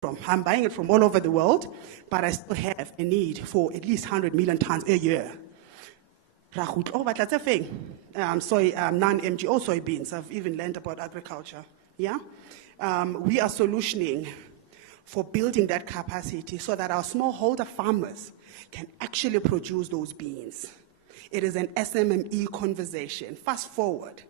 from. I'm buying it from all over the world, but I still have a need for at least 100 million tons a year. Non-MGO soybeans. I've even learned about agriculture. Yeah, we are solutioning for building that capacity so that our smallholder farmers can actually produce those beans. It is an SMME conversation. Fast forward,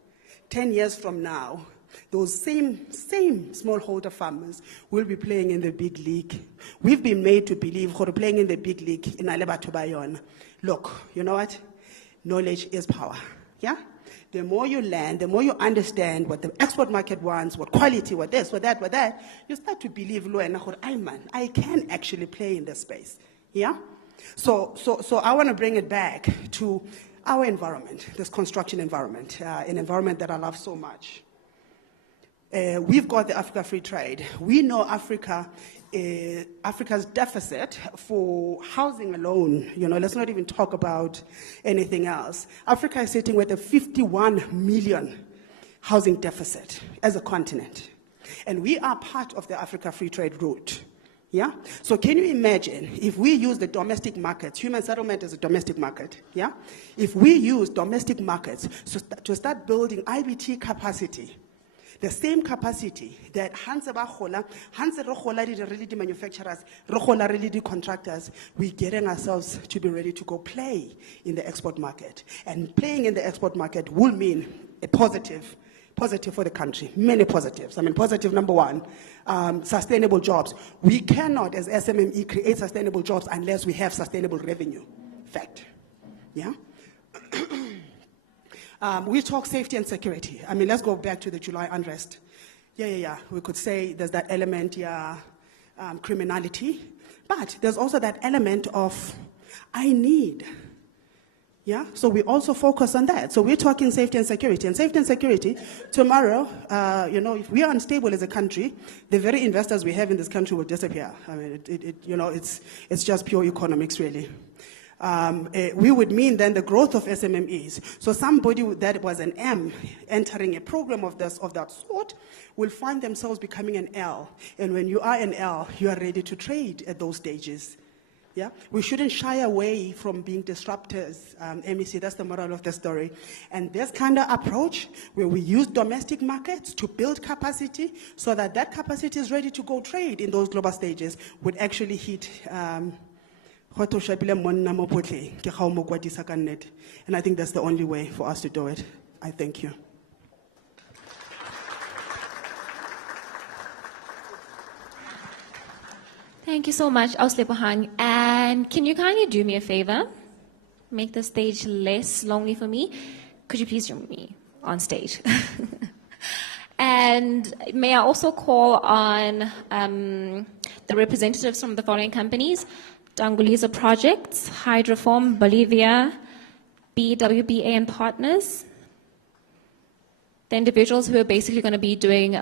10 years from now, those same smallholder farmers will be playing in the big league. We've been made to believe we're playing in the big league in Alebatubayon. Look, you know what? Knowledge is power. Yeah? The more you learn, the more you understand what the export market wants, what quality, what this, what that, you start to believe, I can actually play in this space. Yeah? So I want to bring it back to our environment, this construction environment, an environment that I love so much. We've got the Africa Free Trade. We know Africa's deficit for housing alone, let's not even talk about anything else. Africa is sitting with a 51 million housing deficit as a continent. And we are part of the Africa Free Trade route. Yeah? So can you imagine if we use the domestic markets, human settlement is a domestic market, yeah? If we use domestic markets to start building IBT capacity, the same capacity that Hans really the manufacturers, really the contractors, we're getting ourselves to be ready to go play in the export market. And playing in the export market will mean a positive for the country, many positives. Positive number one, sustainable jobs. We cannot, as SMME, create sustainable jobs unless we have sustainable revenue. Fact. Yeah? We talk safety and security. Let's go back to the July unrest. Yeah. We could say there's that element, criminality. But there's also that element of, I need. Yeah, so we also focus on that. So we're talking safety and security. And safety and security, tomorrow, if we are unstable as a country, the very investors we have in this country will disappear. It's just pure economics, really. We would mean then the growth of SMMEs. So somebody that was an M entering a program of that sort will find themselves becoming an L. And when you are an L, you are ready to trade at those stages. Yeah? We shouldn't shy away from being disruptors, MEC, that's the moral of the story. And this kind of approach, where we use domestic markets to build capacity so that capacity is ready to go trade in those global stages, would actually hit and I think that's the only way for us to do it. I thank you. Thank you so much, Auslepohang. And can you kindly do me a favor? Make the stage less lonely for me. Could you please join me on stage? And may I also call on the representatives from the following companies: Danguliza Projects, Hydroform, Bolivia, BWBA and Partners. The individuals who are basically going to be doing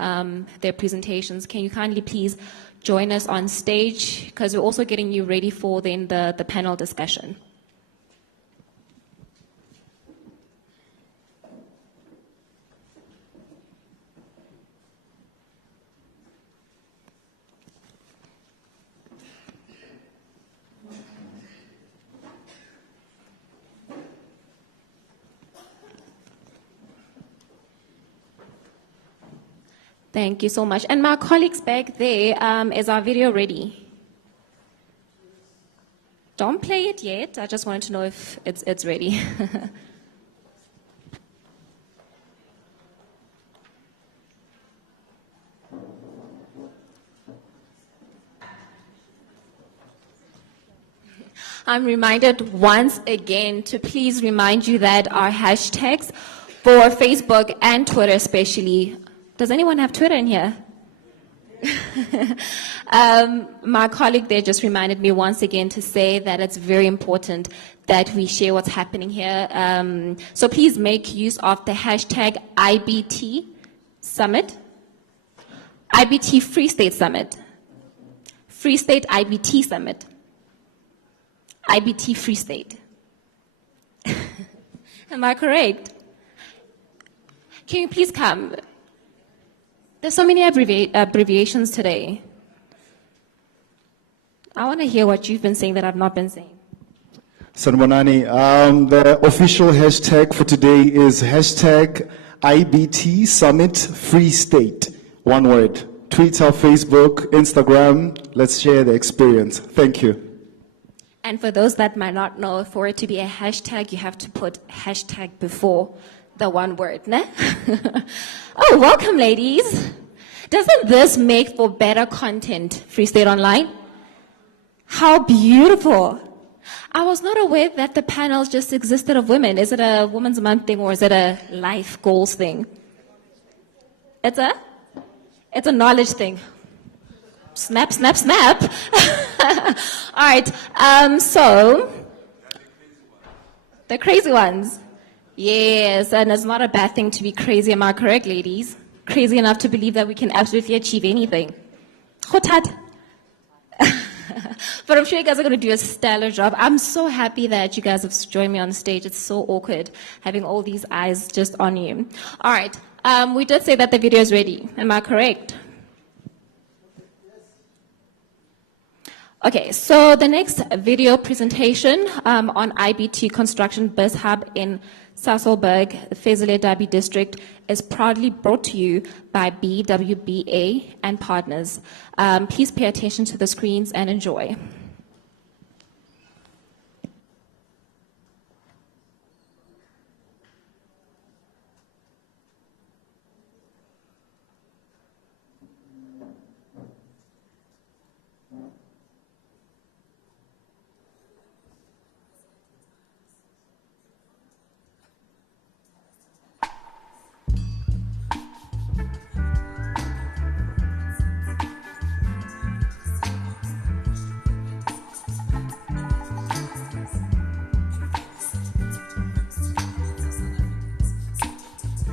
their presentations, can you kindly please join us on stage, because we're also getting you ready for then the panel discussion. Thank you so much. And my colleagues back there, is our video ready? Don't play it yet. I just wanted to know if it's ready. I'm reminded once again to please remind you that our hashtags for Facebook and Twitter especially. Does anyone have Twitter in here? My colleague there just reminded me once again to say that it's very important that we share what's happening here. So please make use of the hashtag IBT Summit, IBT Free State Summit, Free State IBT Summit, IBT Free State. Am I correct? Can you please come? There's so many abbreviations today. I want to hear what you've been saying that I've not been saying. Sanbonani, the official hashtag for today is hashtag IBT Summit Free State. One word. Twitter, Facebook, Instagram. Let's share the experience. Thank you. And for those that might not know, for it to be a hashtag, you have to put hashtag before the one word, ne? Oh, welcome, ladies. Doesn't this make for better content, Free State Online? How beautiful. I was not aware that the panels just existed of women. Is it a Women's Month thing or is it a life goals thing? It's a knowledge thing. Snap, snap, snap. All right. So the crazy ones. Yes, and it's not a bad thing to be crazy. Am I correct, ladies? Crazy enough to believe that we can absolutely achieve anything. Khotat. But I'm sure you guys are going to do a stellar job. I'm so happy that you guys have joined me on stage. It's so awkward having all these eyes just on you. All right. We did say that the video is ready. Am I correct? Okay, so the next video presentation on IBT Construction Biz Hub in Sasolburg, Fezile Dabi District, is proudly brought to you by BWBA and partners. Please pay attention to the screens and enjoy.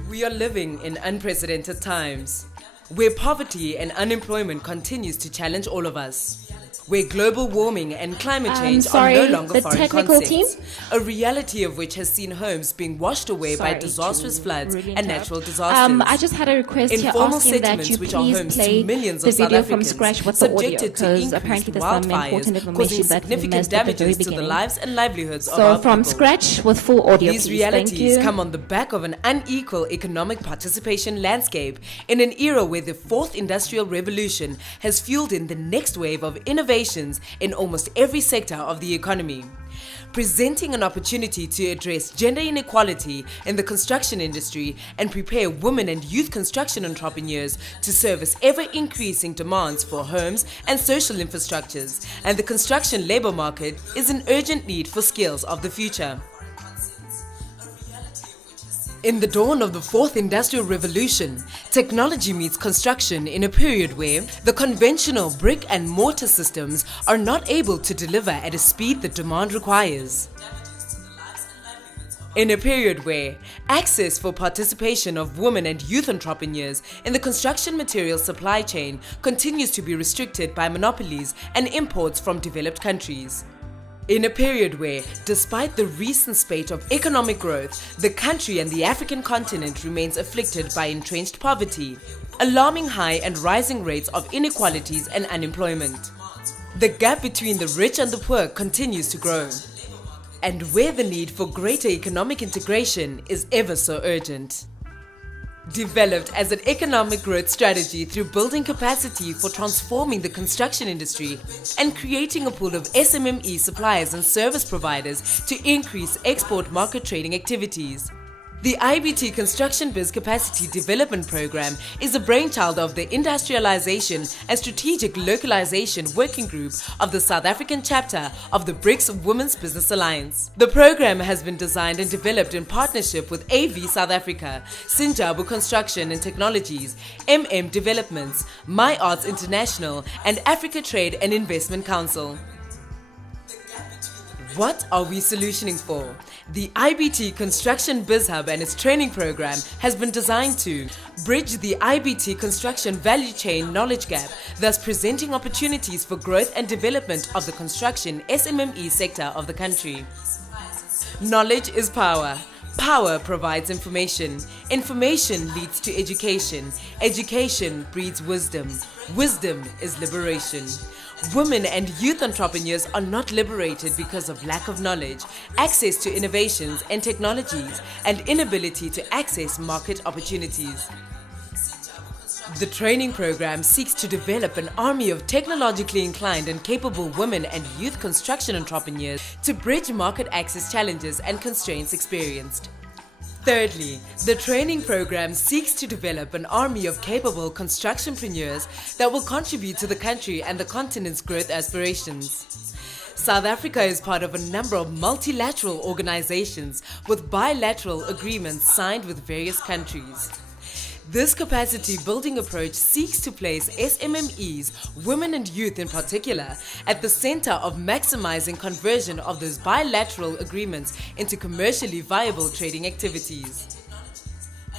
We are living in unprecedented times, where poverty and unemployment continues to challenge all of us. Where global warming and climate change are no longer foreign concepts, a reality of which has seen homes being washed away by disastrous floods and natural disasters. I just had a request here Informal asking that you settlements which are please homes play to millions the of South video from Africans scratch with the audio, subjected to because apparently increased there's some important wildfires, causing information that we significant missed at the very damages to the beginning. lives and livelihoods of So our from people. scratch with full audio, These please. Thank realities you. come on the back of an unequal economic participation landscape in an era where the fourth industrial revolution has fueled in the next wave of innovations in almost every sector of the economy, presenting an opportunity to address gender inequality in the construction industry and prepare women and youth construction entrepreneurs to service ever-increasing demands for homes and social infrastructures, and the construction labor market is an urgent need for skills of the future. In the dawn of the fourth industrial revolution, technology meets construction in a period where the conventional brick and mortar systems are not able to deliver at a speed that demand requires. In a period where access for participation of women and youth entrepreneurs in the construction material supply chain continues to be restricted by monopolies and imports from developed countries. In a period where, despite the recent spate of economic growth, the country and the African continent remains afflicted by entrenched poverty, alarming high and rising rates of inequalities and unemployment. The gap between the rich and the poor continues to grow, and where the need for greater economic integration is ever so urgent. Developed as an economic growth strategy through building capacity for transforming the construction industry and creating a pool of SMME suppliers and service providers to increase export market trading activities. The IBT Construction Biz Capacity Development Program is a brainchild of the Industrialization and Strategic Localization Working Group of the South African chapter of the BRICS Women's Business Alliance. The program has been designed and developed in partnership with AV South Africa, Sinjabu Construction and Technologies, MM Developments, My Arts International, and Africa Trade and Investment Council. What are we solutioning for? The IBT Construction Biz Hub and its training program has been designed to bridge the IBT construction value chain knowledge gap, thus presenting opportunities for growth and development of the construction SMME sector of the country. Knowledge is power. Power provides information. Information leads to education. Education breeds wisdom. Wisdom is liberation. Women and youth entrepreneurs are not liberated because of lack of knowledge, access to innovations and technologies, and inability to access market opportunities. The training program seeks to develop an army of technologically inclined and capable women and youth construction entrepreneurs to bridge market access challenges and constraints experienced. Thirdly, the training program seeks to develop an army of capable constructionpreneurs that will contribute to the country and the continent's growth aspirations. South Africa is part of a number of multilateral organizations with bilateral agreements signed with various countries. This capacity building approach seeks to place SMMEs, women and youth in particular, at the center of maximizing conversion of those bilateral agreements into commercially viable trading activities.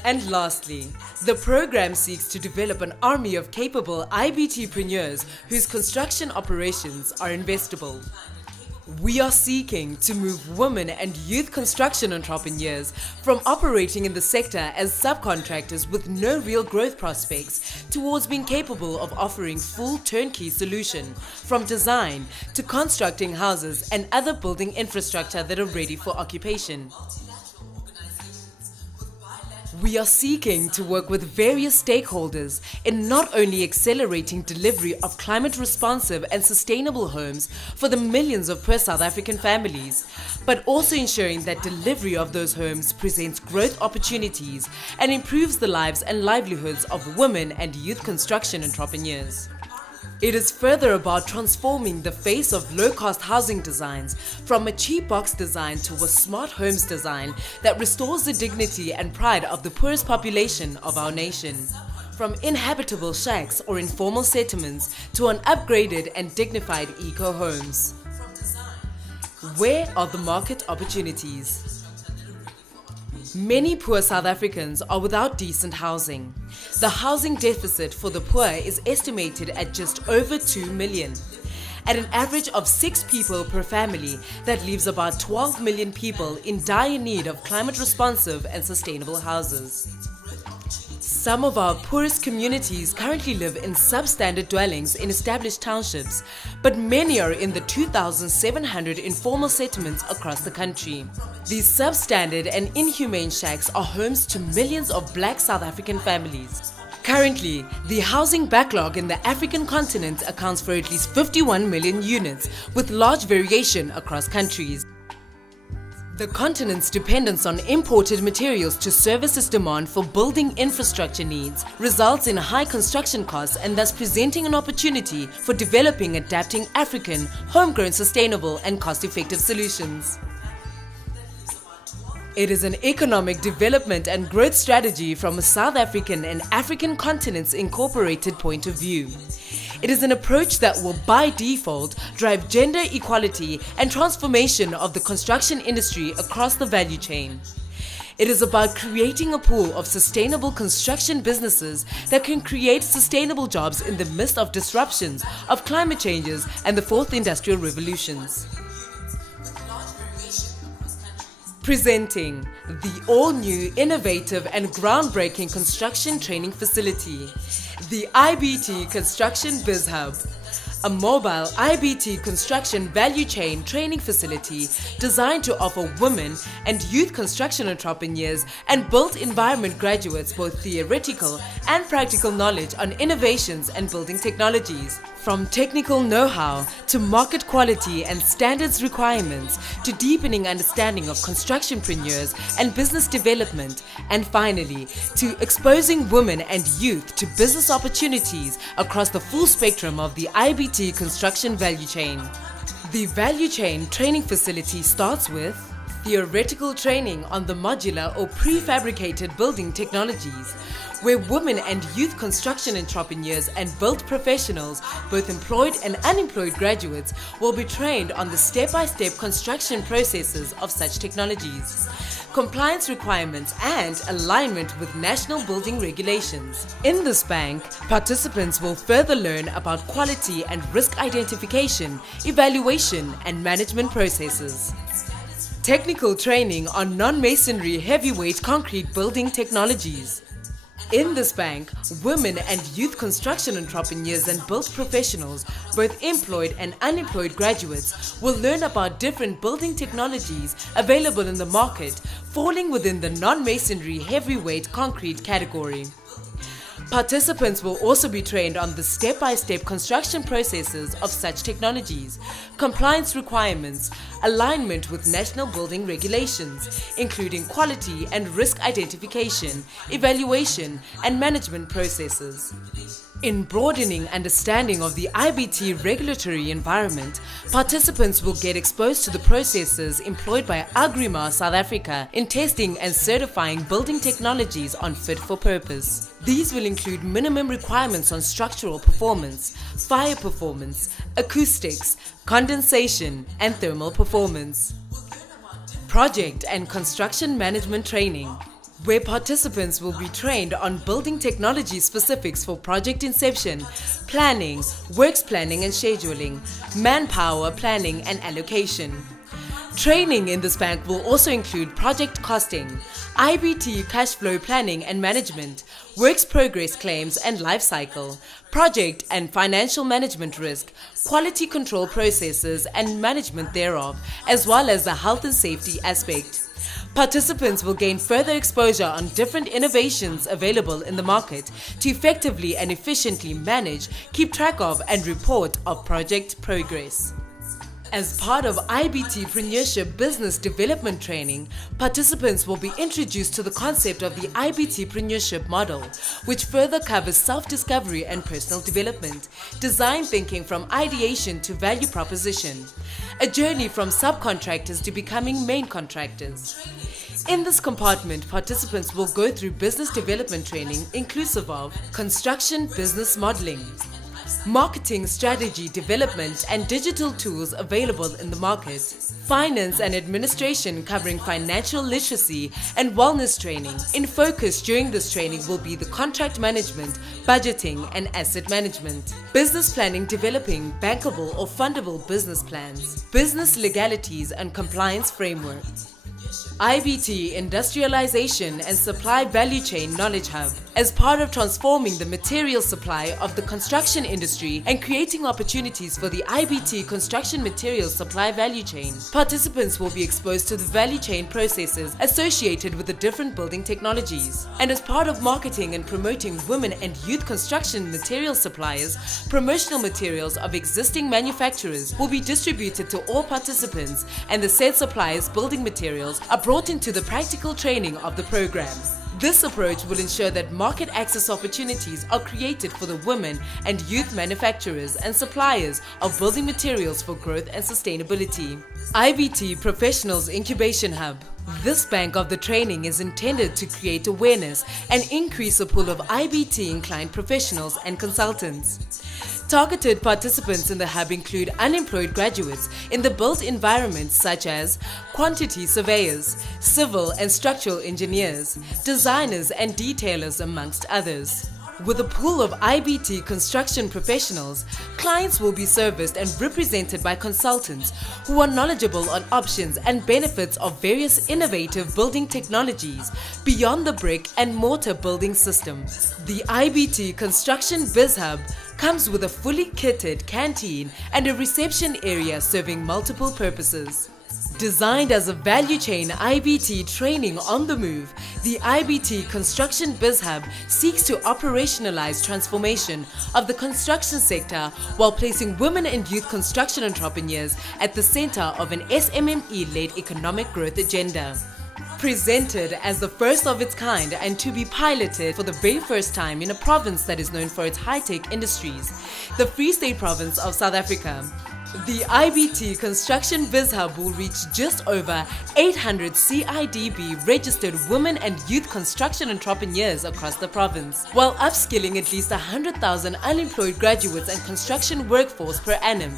And lastly, the program seeks to develop an army of capable IBTpreneurs whose construction operations are investable. We are seeking to move women and youth construction entrepreneurs from operating in the sector as subcontractors with no real growth prospects towards being capable of offering full turnkey solution from design to constructing houses and other building infrastructure that are ready for occupation. We are seeking to work with various stakeholders in not only accelerating delivery of climate-responsive and sustainable homes for the millions of poor South African families, but also ensuring that delivery of those homes presents growth opportunities and improves the lives and livelihoods of women and youth construction entrepreneurs. It is further about transforming the face of low-cost housing designs from a cheap box design to a smart homes design that restores the dignity and pride of the poorest population of our nation. From inhabitable shacks or informal settlements to an upgraded and dignified eco-homes. Where are the market opportunities? Many poor South Africans are without decent housing. The housing deficit for the poor is estimated at just over 2 million. At an average of 6 people per family, that leaves about 12 million people in dire need of climate-responsive and sustainable houses. Some of our poorest communities currently live in substandard dwellings in established townships, but many are in the 2,700 informal settlements across the country. These substandard and inhumane shacks are homes to millions of black South African families. Currently, the housing backlog in the African continent accounts for at least 51 million units, with large variation across countries. The continent's dependence on imported materials to service its demand for building infrastructure needs results in high construction costs and thus presenting an opportunity for developing, adapting African, homegrown, sustainable and cost-effective solutions. It is an economic development and growth strategy from a South African and African continents incorporated point of view. It is an approach that will by default drive gender equality and transformation of the construction industry across the value chain. It is about creating a pool of sustainable construction businesses that can create sustainable jobs in the midst of disruptions of climate changes and the fourth industrial revolutions. Presenting the all-new, innovative and groundbreaking construction training facility, the Ivt Construction Biz Hub, a mobile Ivt construction value chain training facility designed to offer women and youth construction entrepreneurs and built environment graduates both theoretical and practical knowledge on innovations and building technologies. From technical know-how to market quality and standards requirements to deepening understanding of constructionpreneurs and business development, and finally to exposing women and youth to business opportunities across the full spectrum of the Ivt construction value chain. The value chain training facility starts with theoretical training on the modular or prefabricated building technologies, where women and youth construction entrepreneurs and built professionals, both employed and unemployed graduates, will be trained on the step-by-step construction processes of such technologies, compliance requirements and alignment with national building regulations. In this bank, participants will further learn about quality and risk identification, evaluation and management processes. Technical training on non-masonry heavyweight concrete building technologies. In this bank, women and youth construction entrepreneurs and built professionals, both employed and unemployed graduates, will learn about different building technologies available in the market, falling within the non-masonry heavyweight concrete category. Participants will also be trained on the step-by-step construction processes of such technologies, compliance requirements, alignment with national building regulations, including quality and risk identification, evaluation, and management processes. In broadening understanding of the IBT regulatory environment, participants will get exposed to the processes employed by Agrima South Africa in testing and certifying building technologies on fit for purpose. These will include minimum requirements on structural performance, fire performance, acoustics, condensation, and thermal performance. Project and construction management training, where participants will be trained on building technology specifics for project inception, planning, works planning and scheduling, manpower planning and allocation. Training in this bank will also include project costing, IBT cash flow planning and management, works progress claims and life cycle, project and financial management risk, quality control processes and management thereof, as well as the health and safety aspect. Participants will gain further exposure on different innovations available in the market to effectively and efficiently manage, keep track of, and report of project progress. As part of IBTpreneurship business development training, participants will be introduced to the concept of the IBTpreneurship model, which further covers self-discovery and personal development, design thinking from ideation to value proposition, a journey from subcontractors to becoming main contractors. In this compartment, participants will go through business development training inclusive of construction business modeling, marketing strategy development and digital tools available in the market, finance and administration covering financial literacy and wellness training. In focus during this training will be the contract management, budgeting and asset management, business planning developing bankable or fundable business plans, business legalities and compliance framework. IBT Industrialization and Supply Value Chain Knowledge Hub, as part of transforming the material supply of the construction industry and creating opportunities for the IBT construction materials supply value chain. Participants will be exposed to the value chain processes associated with the different building technologies. And as part of marketing and promoting women and youth construction material suppliers, promotional materials of existing manufacturers will be distributed to all participants, and the said suppliers' building materials are brought into the practical training of the program. This approach will ensure that market access opportunities are created for the women and youth manufacturers and suppliers of building materials for growth and sustainability. Ivt Professionals Incubation Hub. This bank of the training is intended to create awareness and increase a pool of IBT inclined professionals and consultants. Targeted participants in the hub include unemployed graduates in the built environments such as quantity surveyors, civil and structural engineers, designers and detailers, amongst others. With a pool of IBT construction professionals, clients will be serviced and represented by consultants who are knowledgeable on options and benefits of various innovative building technologies beyond the brick and mortar building system. The IBT Construction Biz Hub comes with a fully kitted canteen and a reception area serving multiple purposes. Designed as a value chain IBT training on the move, the IBT Construction Biz Hub seeks to operationalize transformation of the construction sector while placing women and youth construction entrepreneurs at the center of an SMME-led economic growth agenda. Presented as the first of its kind and to be piloted for the very first time in a province that is known for its high-tech industries, the Free State Province of South Africa. The IBT Construction Biz Hub will reach just over 800 CIDB registered women and youth construction entrepreneurs across the province, while upskilling at least 100,000 unemployed graduates and construction workforce per annum.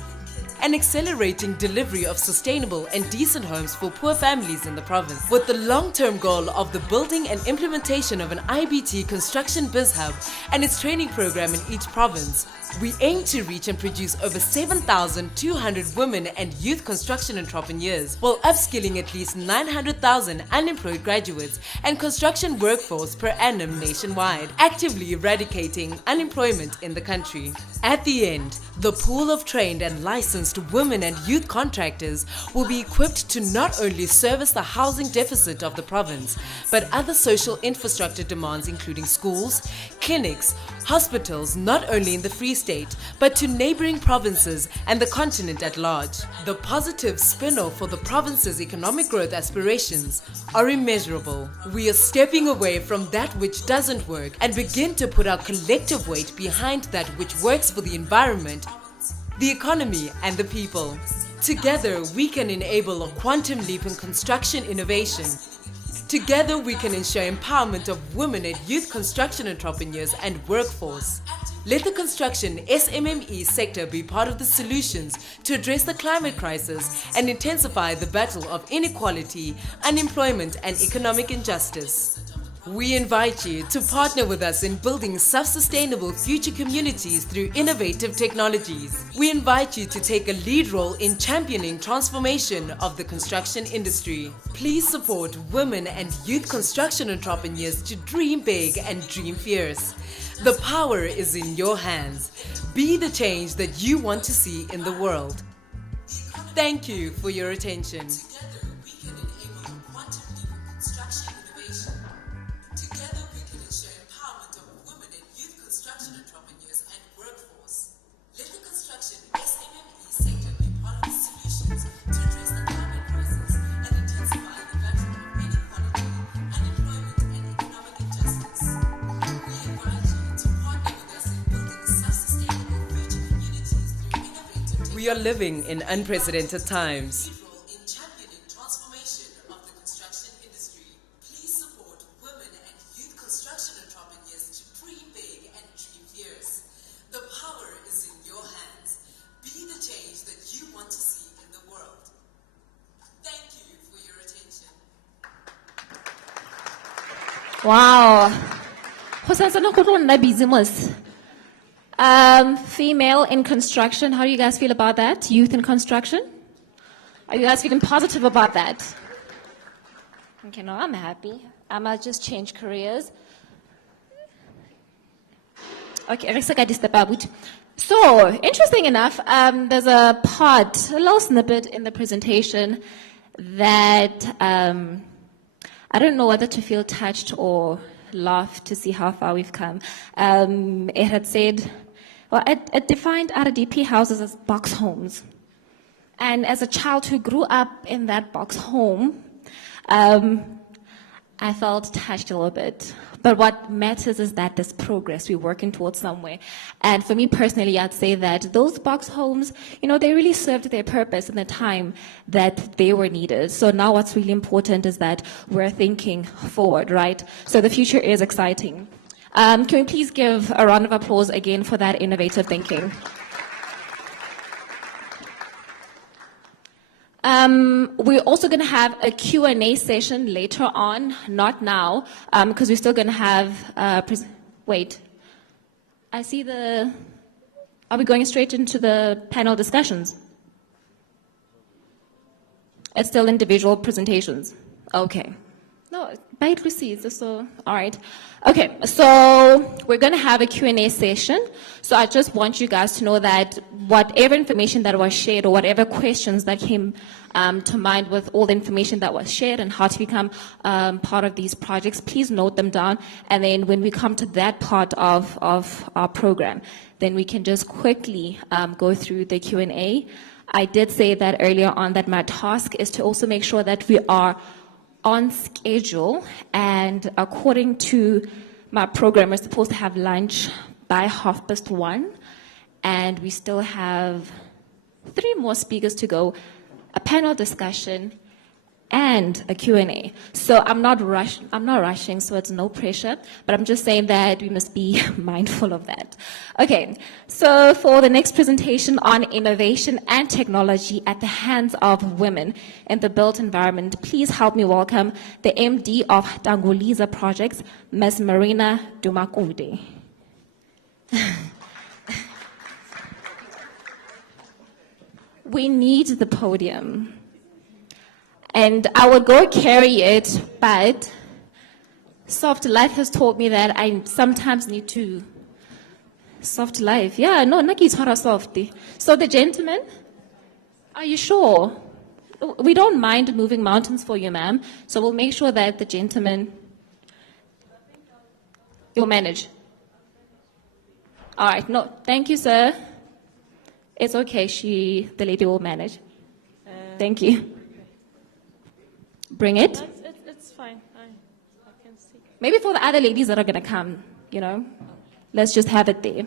and accelerating delivery of sustainable and decent homes for poor families in the province. With the long-term goal of the building and implementation of an Ivt Construction Biz Hub and its training program in each province, we aim to reach and produce over 7,200 women and youth construction entrepreneurs, while upskilling at least 900,000 unemployed graduates and construction workforce per annum nationwide, actively eradicating unemployment in the country. At the end, the pool of trained and licensed women and youth contractors will be equipped to not only service the housing deficit of the province, but other social infrastructure demands including schools, clinics, hospitals, not only in the Free State, but to neighboring provinces and the continent at large. The positive spin-off for the province's economic growth aspirations are immeasurable. We are stepping away from that which doesn't work and begin to put our collective weight behind that which works for the environment, the economy, and the people. Together, we can enable a quantum leap in construction innovation. Together, we can ensure empowerment of women and youth construction entrepreneurs and workforce. Let the construction SMME sector be part of the solutions to address the climate crisis and intensify the battle of inequality, unemployment, and economic injustice. We invite you to partner with us in building self-sustainable future communities through innovative technologies. We invite you to take a lead role in championing transformation of the construction industry. Please support women and youth construction entrepreneurs to dream big and dream fierce. The power is in your hands. Be the change that you want to see in the world. Thank you for your attention. We are living in unprecedented times. In championing transformation of the construction industry, please support women and youth construction entrepreneurs to dream big and dream fierce. The power is in your hands. Be the change that you want to see in the world. Thank you for your attention. Wow. Female in construction, how do you guys feel about that? Youth in construction? Are you guys feeling positive about that? Okay, no, I'm happy. I might just change careers. Okay, so, interesting enough, there's a part, a little snippet in the presentation that I don't know whether to feel touched or laugh to see how far we've come. It had said, well, it defined RDP houses as box homes. And as a child who grew up in that box home, I felt touched a little bit. But what matters is that there's progress. We're working towards somewhere. And for me personally, I'd say that those box homes, they really served their purpose in the time that they were needed. So now what's really important is that we're thinking forward, right? So the future is exciting. Can we please give a round of applause again for that innovative thinking? We're also going to have a Q&A session later on, not now, because we're still going to have, wait, I see are we going straight into the panel discussions? It's still individual presentations. Okay. No, by receipts, so, all right. Okay, so we're going to have a Q&A session. So I just want you guys to know that whatever information that was shared or whatever questions that came to mind with all the information that was shared and how to become part of these projects, please note them down. And then when we come to that part of our program, then we can just quickly go through the Q&A. I did say that earlier on that my task is to also make sure that we are on schedule, and according to my program, we're supposed to have lunch by 1:30, and we still have 3 more speakers to go, a panel discussion, and a Q&A. So I'm not rushing, so it's no pressure, but I'm just saying that we must be mindful of that. Okay, so for the next presentation on innovation and technology at the hands of women in the built environment, please help me welcome the MD of Ivt Projects, Ms. Marina Dumakude. We need the podium. And I would go carry it, but soft life has taught me that I sometimes need to. Soft life, yeah, no, naki thora softy. So the gentleman, are you sure? We don't mind moving mountains for you, ma'am. So we'll make sure that the gentleman will manage. All right, no, thank you, sir. It's okay, the lady will manage. Thank you. Bring it. It's fine. I can see. Maybe for the other ladies that are going to come, you know, let's just have it there.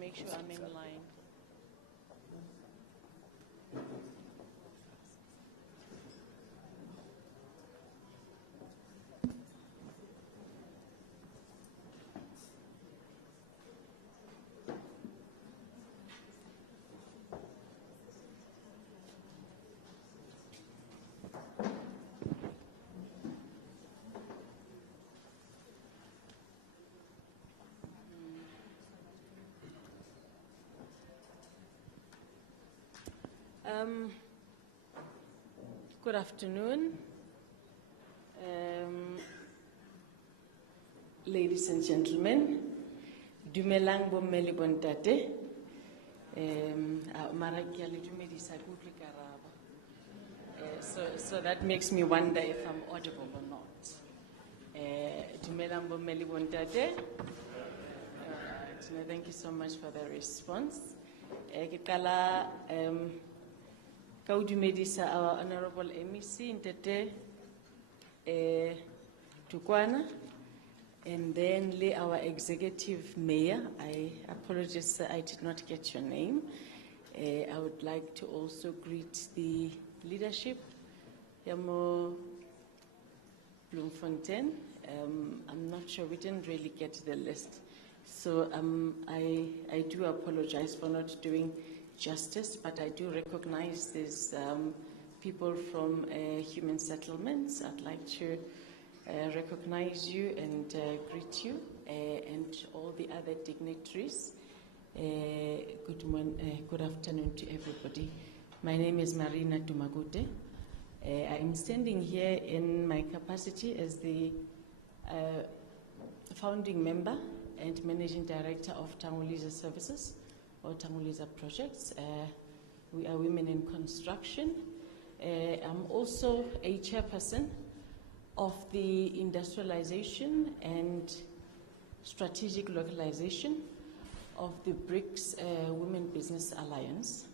Make sure I'm in line. Good afternoon, ladies and gentlemen. Dumelang bommeli bontate. So that makes me wonder if I'm audible or not. Dumelang bommeli bontate. Thank you so much for the response. Kaudumedisa, our Honorable MEC Ntete Tukwana, and then our Executive Mayor. I apologize, I did not get your name. I would like to also greet the leadership, Yamo Bloemfontein. I'm not sure, we didn't really get the list. So I do apologize for not doing justice, but I do recognize these people from human settlements. I'd like to recognize you and greet you and all the other dignitaries. Good afternoon to everybody. My name is Marina Dumakude. I'm standing here in my capacity as the founding member and managing director of Ivt Services, or Ivt Projects. We are women in construction. I'm also a chairperson of the industrialization and strategic localization of the BRICS Women Business Alliance.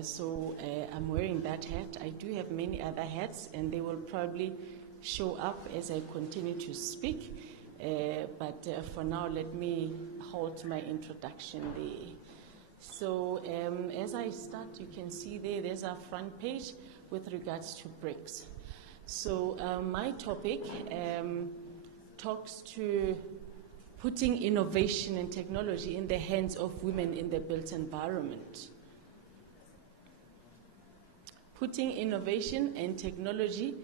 So I'm wearing that hat. I do have many other hats, and they will probably show up as I continue to speak. But but for now, let me halt my introduction there. So as I start, you can see there's our front page with regards to BRICS. So my topic talks to putting innovation and technology in the hands of women in the built environment. Putting innovation and technology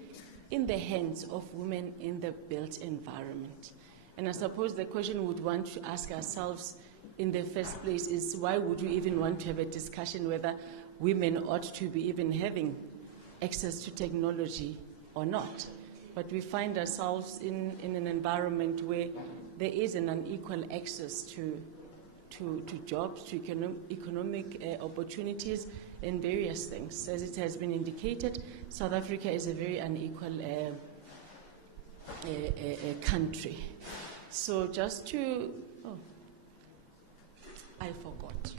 in the hands of women in the built environment. And I suppose the question we would want to ask ourselves in the first place is, why would we even want to have a discussion whether women ought to be even having access to technology or not? But we find ourselves in an environment where there is an unequal access to jobs, to economic opportunities, and various things. As it has been indicated, South Africa is a very unequal country. So just to, I forgot.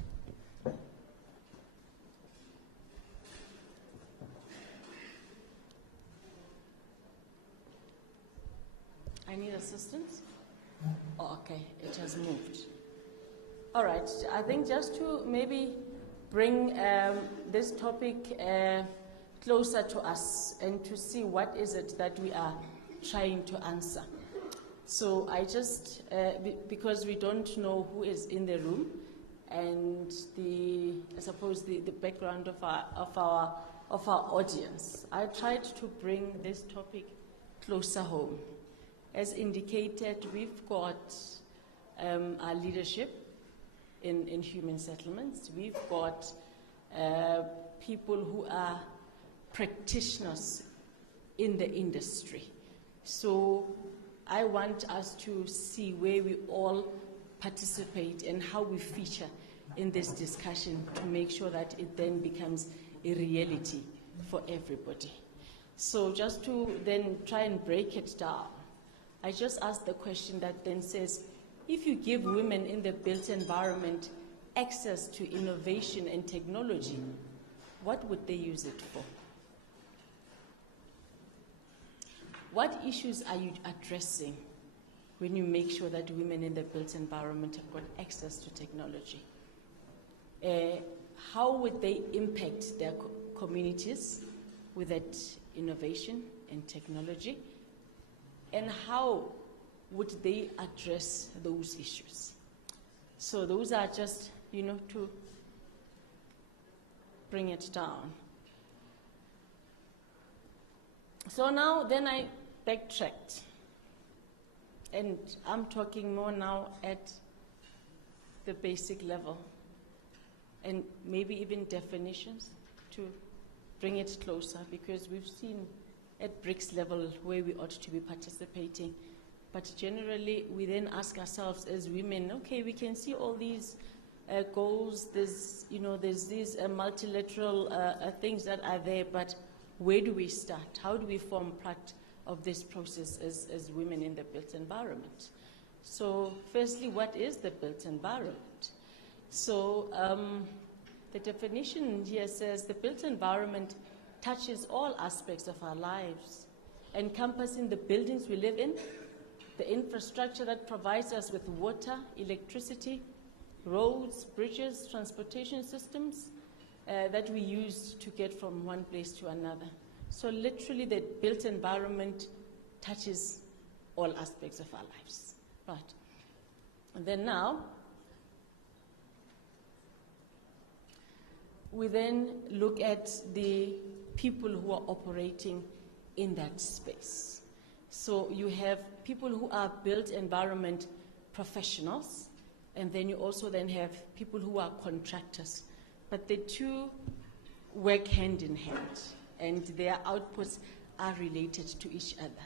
I need assistance? Oh, okay, it has moved. All right, I think just to maybe bring this topic closer to us and to see what is it that we are trying to answer. So I just, because we don't know who is in the room and I suppose the background of our audience, I tried to bring this topic closer home. As indicated, we've got our leadership in human settlements. We've got people who are practitioners in the industry. So I want us to see where we all participate and how we feature in this discussion to make sure that it then becomes a reality for everybody. So just to then try and break it down, I just asked the question that then says, if you give women in the built environment access to innovation and technology, what would they use it for? What issues are you addressing when you make sure that women in the built environment have got access to technology? How would they impact their communities with that innovation and technology? And how would they address those issues? So those are just, to bring it down. So now, then I backtracked. And I'm talking more now at the basic level. And maybe even definitions to bring it closer, because we've seen at BRICS level where we ought to be participating. But generally, we then ask ourselves as women, okay, we can see all these goals, there's these multilateral things that are there, but where do we start? How do we form part of this process as women in the built environment? So firstly, what is the built environment? So the definition here says the built environment touches all aspects of our lives, encompassing the buildings we live in, the infrastructure that provides us with water, electricity, roads, bridges, transportation systems that we use to get from one place to another. So literally the built environment touches all aspects of our lives. Right. And then now, we then look at the people who are operating in that space. So you have people who are built environment professionals, and then you also then have people who are contractors. But the two work hand in hand, and their outputs are related to each other.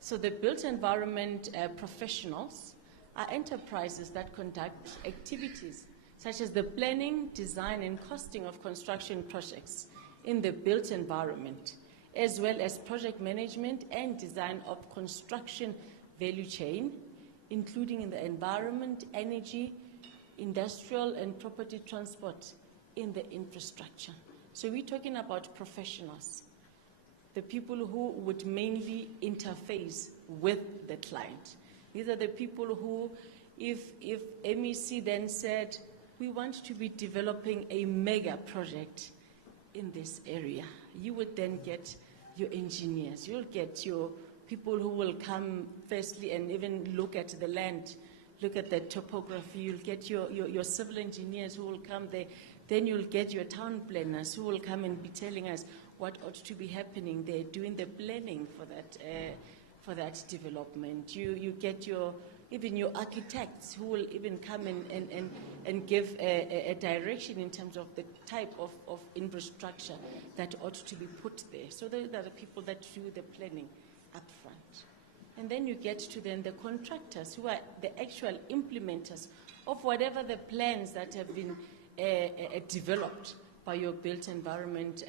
So the built environment professionals are enterprises that conduct activities such as the planning, design, and costing of construction projects in the built environment, as well as project management and design of construction value chain, including in the environment, energy, industrial, and property transport in the infrastructure. So we're talking about professionals, the people who would mainly interface with the client. These are the people who, if MEC then said, we want to be developing a mega project in this area, you would then get your engineers, you'll get your people who will come firstly and even look at the land, look at the topography, you'll get your civil engineers who will come there, then you'll get your town planners who will come and be telling us what ought to be happening there, doing the planning for that development. You get even your architects who will even come and give a direction in terms of the type of infrastructure that ought to be put there. So those are the people that do the planning up front. And then you get to then the contractors who are the actual implementers of whatever the plans that have been developed by your built environment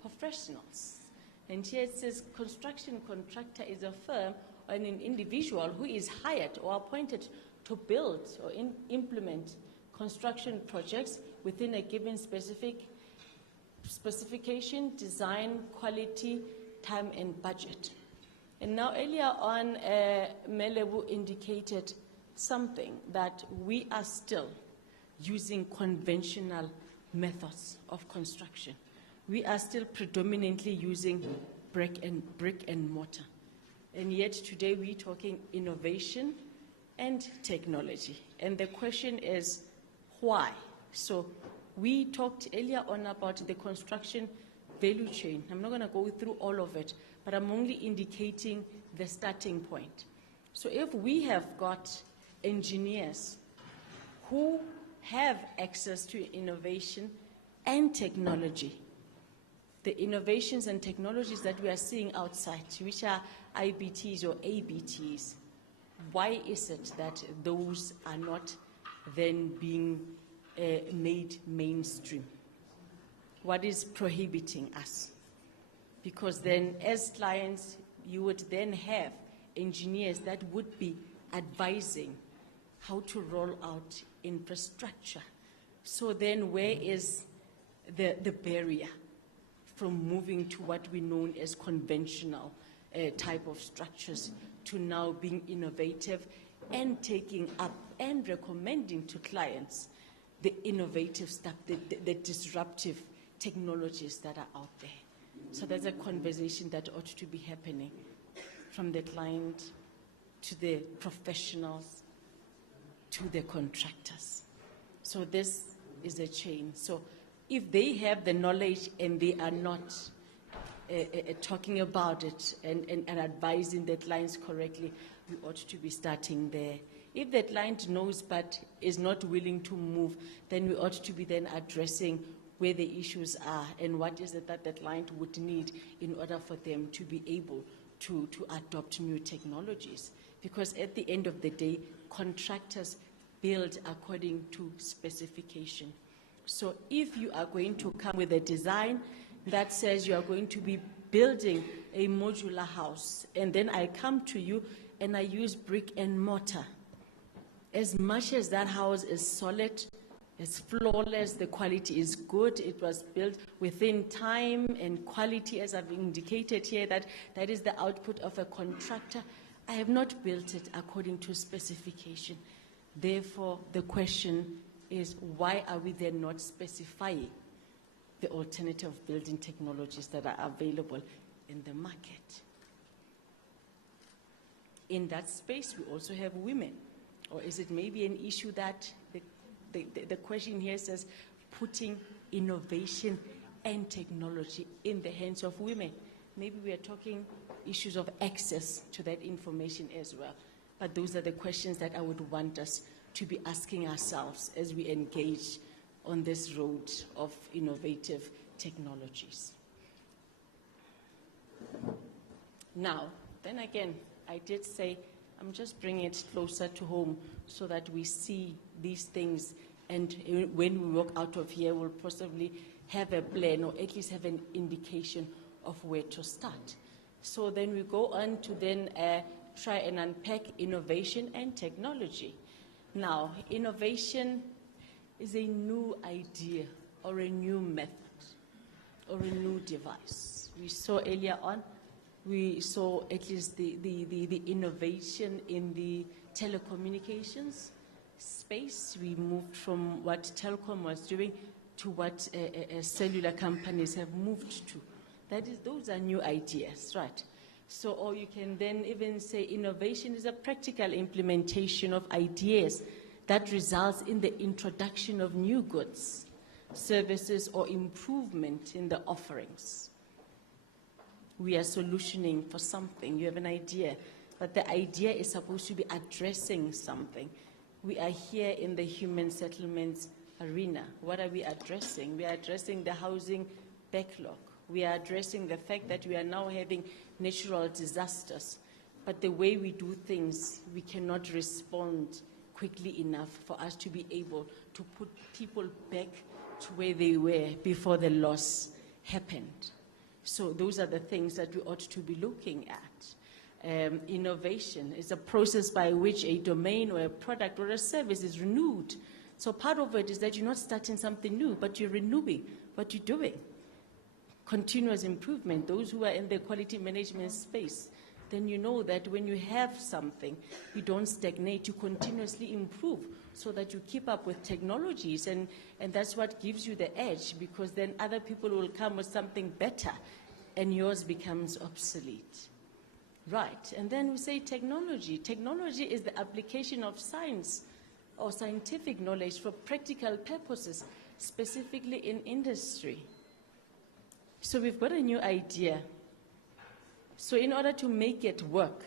professionals. And here it says construction contractor is a firm or an individual who is hired or appointed to build or implement construction projects within a given specification, design, quality, time, and budget. And now earlier on, Melebu indicated something, that we are still using conventional methods of construction. We are still predominantly using brick and mortar. And yet today we're talking innovation and technology. And the question is, why? So we talked earlier on about the construction value chain. I'm not going to go through all of it, but I'm only indicating the starting point. So if we have got engineers who have access to innovation and technology, the innovations and technologies that we are seeing outside, which are IBTs or ABTs, why is it that those are not then being made mainstream? What is prohibiting us? Because then as clients, you would then have engineers that would be advising how to roll out infrastructure. So then where is the barrier from moving to what we know as conventional type of structures to now being innovative and taking up and recommending to clients the innovative stuff, the disruptive technologies that are out there? So there's a conversation that ought to be happening from the client to the professionals to the contractors. So this is a chain. So if they have the knowledge and they are not talking about it and advising the clients correctly, we ought to be starting there. If the client knows but is not willing to move, then we ought to be then addressing where the issues are and what is it that the client would need in order for them to be able to adopt new technologies. Because at the end of the day, contractors build according to specification. So if you are going to come with a design that says you are going to be building a modular house, and then I come to you and I use brick and mortar, as much as that house is solid, it's flawless, the quality is good, it was built within time and quality, as I've indicated here, that is the output of a contractor. I have not built it according to specification. Therefore, the question is, why are we then not specifying the alternative building technologies that are available in the market? In that space, we also have women. Or is it maybe an issue that the question here says putting innovation and technology in the hands of women? Maybe we are talking issues of access to that information as well. But those are the questions that I would want us to be asking ourselves as we engage on this road of innovative technologies. Now, then again, I did say I'm just bringing it closer to home so that we see these things, and when we walk out of here, we'll possibly have a plan or at least have an indication of where to start. So then we go on to then try and unpack innovation and technology. Now, innovation is a new idea or a new method or a new device. We saw earlier on We saw at least the innovation in the telecommunications space. We moved from what telecom was doing to what cellular companies have moved to. Those are new ideas, right? So, or you can then even say innovation is a practical implementation of ideas that results in the introduction of new goods, services, or improvement in the offerings. We are solutioning for something. You have an idea, but the idea is supposed to be addressing something. We are here in the human settlements arena. What are we addressing? We are addressing the housing backlog. We are addressing the fact that we are now having natural disasters. But the way we do things, we cannot respond quickly enough for us to be able to put people back to where they were before the loss happened. So those are the things that we ought to be looking at. Innovation is a process by which a domain or a product or a service is renewed. So part of it is that you're not starting something new, but you're renewing what you're doing. Continuous improvement. Those who are in the quality management space, then you know that when you have something, you don't stagnate, you continuously improve so that you keep up with technologies, and that's what gives you the edge, because then other people will come with something better and yours becomes obsolete. Right, and then we say technology. Technology is the application of science or scientific knowledge for practical purposes, specifically in industry. So we've got a new idea. So in order to make it work,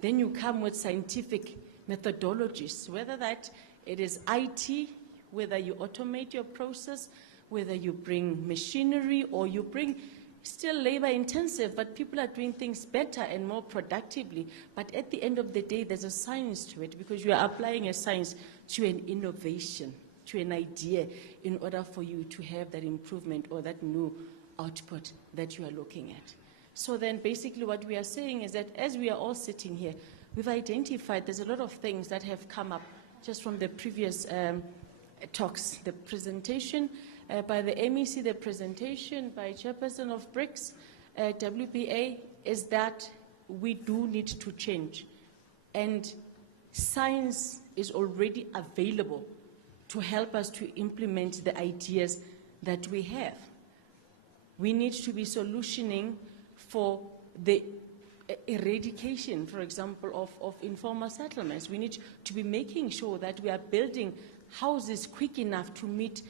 then you come with scientific methodologies, whether that it is IT, whether you automate your process, whether you bring machinery or you bring still labor intensive, but people are doing things better and more productively. But at the end of the day, there's a science to it, because you are applying a science to an innovation, to an idea, in order for you to have that improvement or that new output that you are looking at. So then basically what we are saying is that as we are all sitting here, we've identified there's a lot of things that have come up just from the previous talks, the presentation by the MEC, the presentation by Chairperson of BRICS, WPA, is that we do need to change. And science is already available to help us to implement the ideas that we have. We need to be solutioning for the eradication, for example, of informal settlements. We need to be making sure that we are building houses quick enough to meet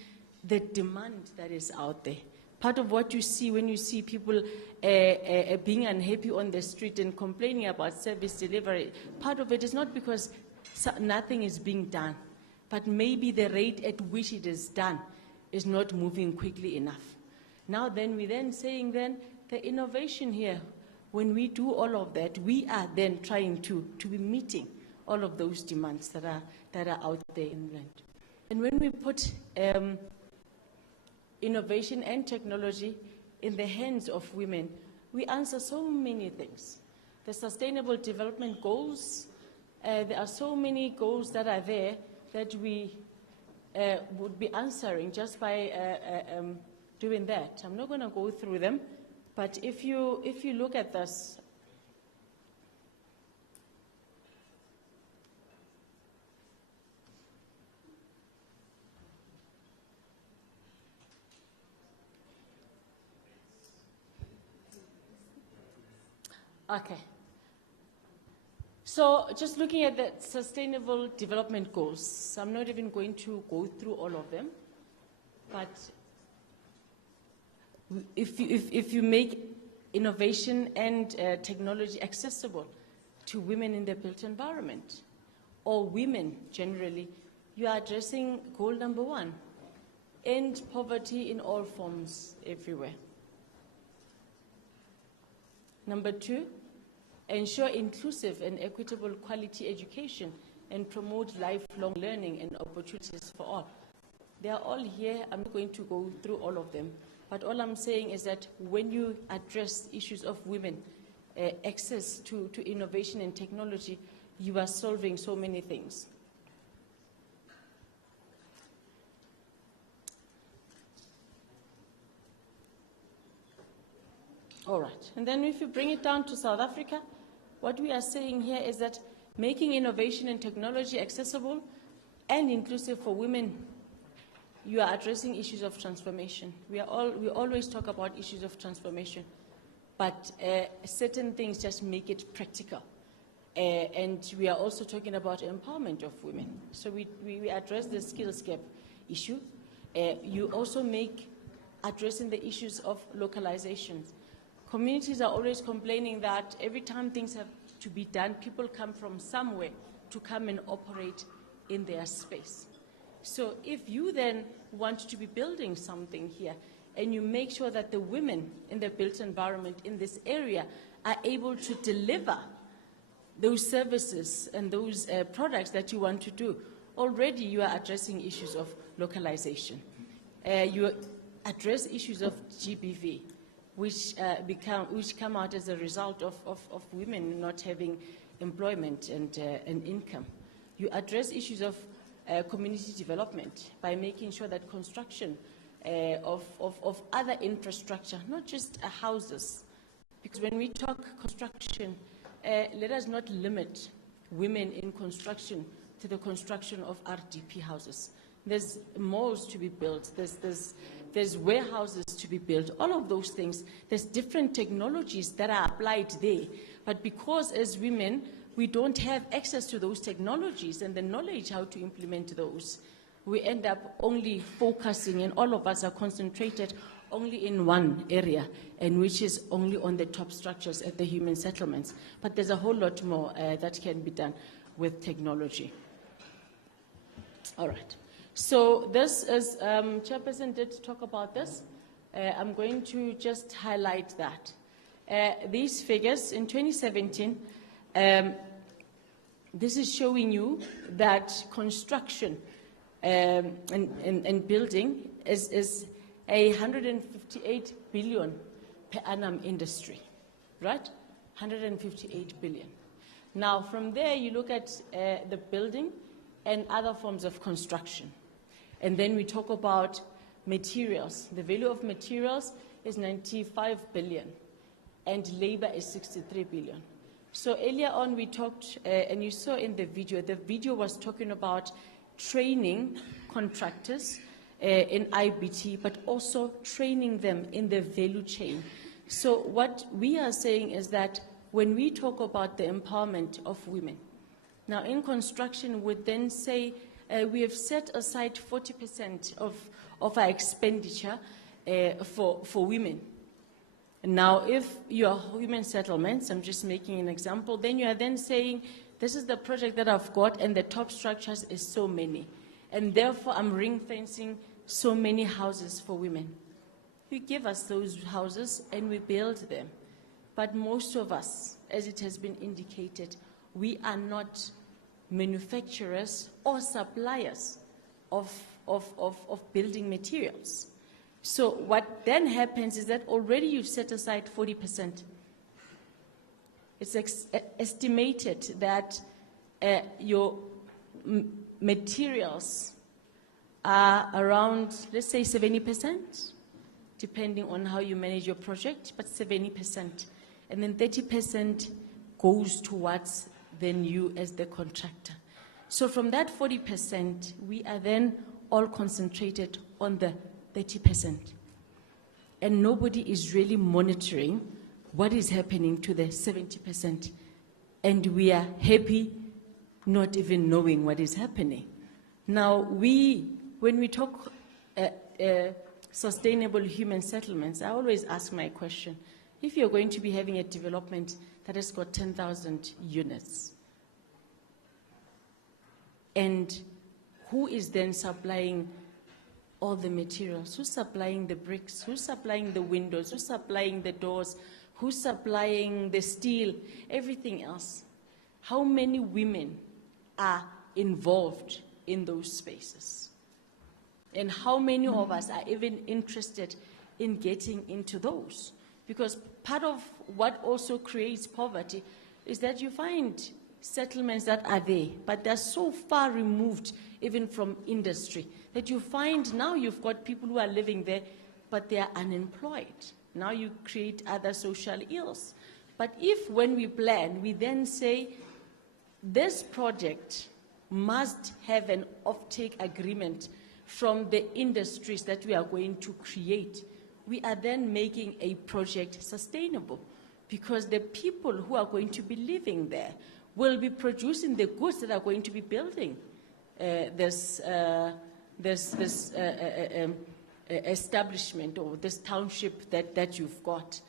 the demand that is out there. Part of what you see when you see people being unhappy on the street and complaining about service delivery, part of it is not because nothing is being done, but maybe the rate at which it is done is not moving quickly enough. Now then, we're then saying then the innovation here, when we do all of that, we are then trying to be meeting all of those demands that are out there in land. And when we put innovation and technology in the hands of women, we answer so many things. The Sustainable Development Goals, there are so many goals that are there that we would be answering just by doing that. I'm not going to go through them, but if you look at this, okay. So just looking at the Sustainable Development Goals, I'm not even going to go through all of them, but if you make innovation and technology accessible to women in the built environment, or women generally, you are addressing goal number 1, end poverty in all forms everywhere. Number 2, ensure inclusive and equitable quality education and promote lifelong learning and opportunities for all. They are all here. I'm not going to go through all of them. But all I'm saying is that when you address issues of women, access to innovation and technology, you are solving so many things. All right. And then if you bring it down to South Africa, what we are saying here is that making innovation and technology accessible and inclusive for women, you are addressing issues of transformation. We always talk about issues of transformation, but certain things just make it practical. And we are also talking about empowerment of women. So we address the skills gap issue. You also make addressing the issues of localization. Communities are always complaining that every time things have to be done, people come from somewhere to come and operate in their space. So if you then want to be building something here, and you make sure that the women in the built environment in this area are able to deliver those services and those products that you want to do, already you are addressing issues of localization. You address issues of GBV, which come out as a result of women not having employment and income. You address issues of community development by making sure that construction of other infrastructure, not just houses, because when we talk construction, let us not limit women in construction to the construction of RDP houses. There's malls to be built, there's warehouses to be built, all of those things. There's different technologies that are applied there. But because as women, we don't have access to those technologies and the knowledge how to implement those, we end up only focusing, and all of us are concentrated only in one area, and which is only on the top structures at the human settlements. But there's a whole lot more that can be done with technology. All right. So this is, Chairperson did talk about this. I'm going to just highlight that. These figures in 2017, this is showing you that construction and building is a 158 billion per annum industry, right? 158 billion. Now, from there, you look at the building and other forms of construction. And then we talk about materials. The value of materials is 95 billion, and labor is 63 billion. So earlier on, we talked, and you saw in the video was talking about training contractors in IBT, but also training them in the value chain. So what we are saying is that when we talk about the empowerment of women, now in construction would then say we have set aside 40% of our expenditure for women. Now, if you are women settlements, I'm just making an example, then you are then saying, this is the project that I've got, and the top structures is so many. And therefore, I'm ring-fencing so many houses for women. You give us those houses, and we build them. But most of us, as it has been indicated, we are not manufacturers or suppliers of building materials. So what then happens is that already you've set aside 40%. It's estimated that your materials are around, let's say, 70%, depending on how you manage your project, but 70%. And then 30% goes towards then you as the contractor. So from that 40%, we are then all concentrated on the 30%. And nobody is really monitoring what is happening to the 70%. And we are happy not even knowing what is happening. Now, when we talk sustainable human settlements, I always ask my question, if you're going to be having a development that has got 10,000 units, and who is then supplying all the materials? Who's supplying the bricks? Who's supplying the windows? Who's supplying the doors? Who's supplying the steel? Everything else. How many women are involved in those spaces? And how many of us are even interested in getting into those? Because part of what also creates poverty is that you find settlements that are there, but they're so far removed even from industry that you find now you've got people who are living there, but they are unemployed. Now you create other social ills. But if when we plan, we then say, this project must have an offtake agreement from the industries that we are going to create, we are then making a project sustainable, because the people who are going to be living there will be producing the goods that are going to be building this establishment or this township that you've got,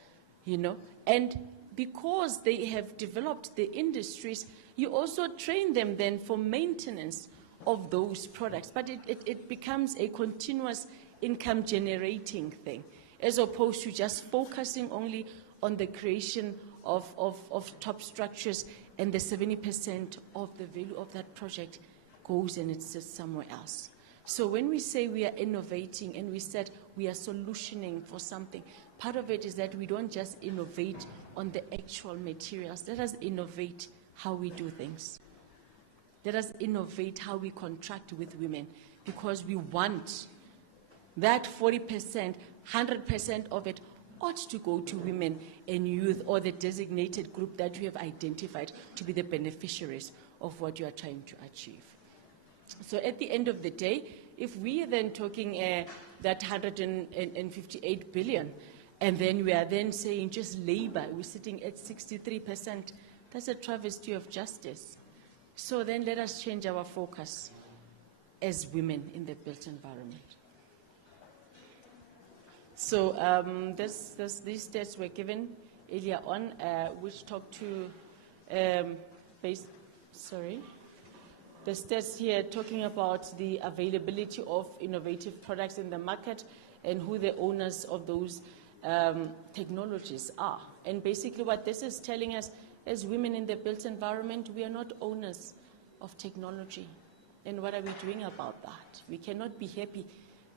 you know. And because they have developed the industries, you also train them then for maintenance of those products. But it becomes a continuous income generating thing, as opposed to just focusing only on the creation of top structures, and the 70% of the value of that project goes and it sits somewhere else. So when we say we are innovating and we said we are solutioning for something, part of it is that we don't just innovate on the actual materials. Let us innovate how we do things. Let us innovate how we contract with women, because we want that 40%, 100% of it ought to go to women and youth, or the designated group that we have identified to be the beneficiaries of what you are trying to achieve. So at the end of the day, if we are then talking that 158 billion, and then we are then saying just labor, we're sitting at 63%, that's a travesty of justice. So then let us change our focus as women in the built environment. So these stats were given earlier on, which talk to, the stats here talking about the availability of innovative products in the market and who the owners of those technologies are. And basically what this is telling us, as women in the built environment, we are not owners of technology. And what are we doing about that? We cannot be happy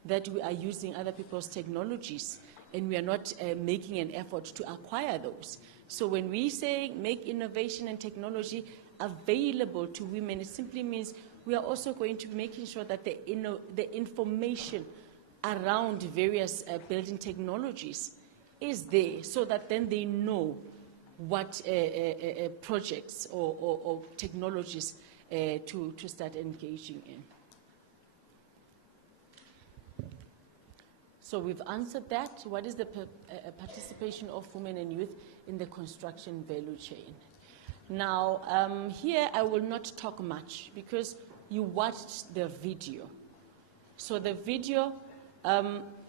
that we are using other people's technologies and we are not making an effort to acquire those. So when we say make innovation and technology available to women, it simply means we are also going to be making sure that the information around various building technologies is there, so that then they know what projects or technologies to start engaging in. So we've answered that. What is the participation of women and youth in the construction value chain? Now, here I will not talk much because you watched the video. So the video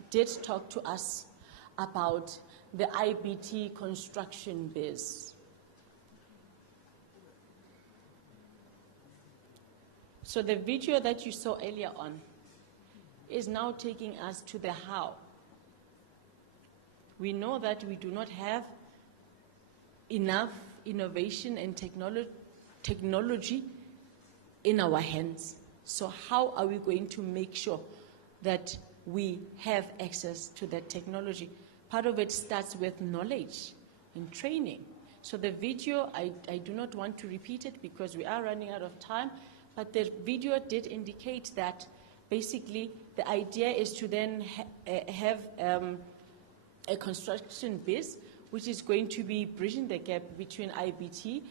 did talk to us about the Ivt construction biz. So the video that you saw earlier on is now taking us to the how. We know that we do not have enough innovation and technology in our hands. So how are we going to make sure that we have access to that technology? Part of it starts with knowledge and training. So the video, I do not want to repeat it because we are running out of time, but the video did indicate that basically the idea is to then have a construction biz, which is going to be bridging the gap between Ivt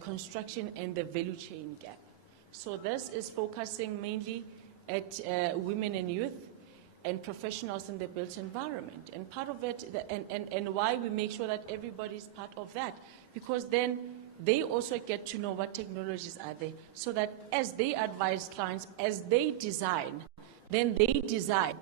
construction and the value chain gap. So this is focusing mainly at women and youth and professionals in the built environment. And part of it, and why we make sure that everybody is part of that, because then they also get to know what technologies are there, so that as they advise clients, as they design, then they design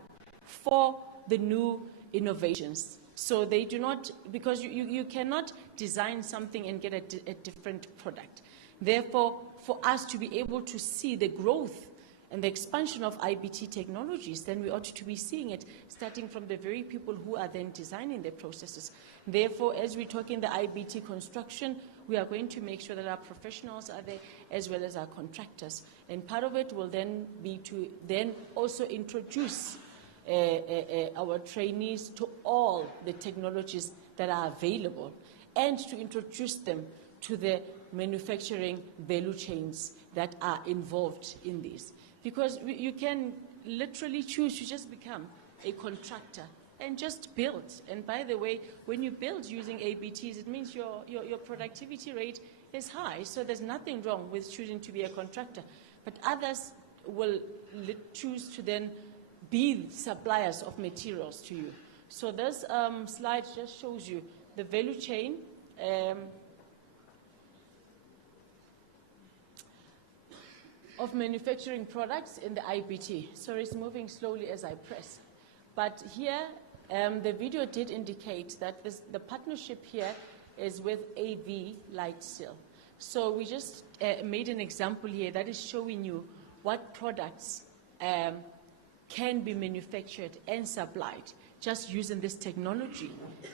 for the new innovations. So they do not, because you cannot design something and get a different product. Therefore, for us to be able to see the growth and the expansion of Ivt technologies, then we ought to be seeing it starting from the very people who are then designing the processes. Therefore, as we talk in the Ivt construction, we are going to make sure that our professionals are there as well as our contractors. And part of it will then be to then also introduce our trainees to all the technologies that are available, and to introduce them to the manufacturing value chains that are involved in this. Because you can literally choose to just become a contractor and just build. And by the way, when you build using ABTs, it means your productivity rate is high. So there's nothing wrong with choosing to be a contractor. But others will choose to then be suppliers of materials to you. So this slide just shows you the value chain of manufacturing products in the IBT. Sorry, it's moving slowly as I press. But here, the video did indicate that the partnership here is with AV Light Steel. So we just made an example here that is showing you what products can be manufactured and supplied just using this technology.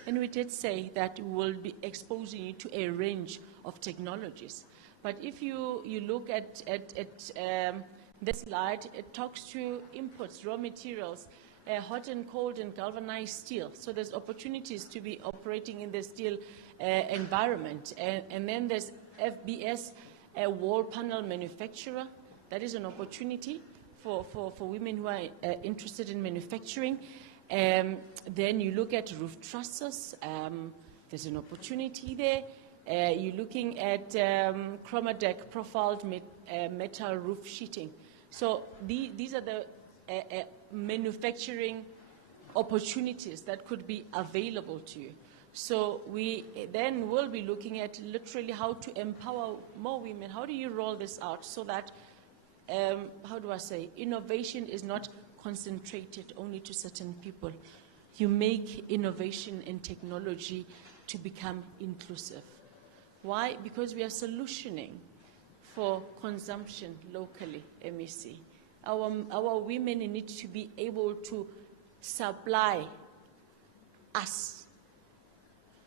And we did say that we will be exposing you to a range of technologies. But if you look at this slide, it talks to inputs, raw materials, hot and cold and galvanized steel. So there's opportunities to be operating in the steel environment. And then there's FBS, a wall panel manufacturer. That is an opportunity for women who are interested in manufacturing. Then you look at roof trusses. There's an opportunity there. You're looking at chromadeck profiled metal roof sheeting. So these are the manufacturing opportunities that could be available to you. So we then will be looking at literally how to empower more women. How do you roll this out so that, how do I say, innovation is not concentrated only to certain people. You make innovation and technology to become inclusive. Why? Because we are solutioning for consumption locally, MEC. Our women need to be able to supply us.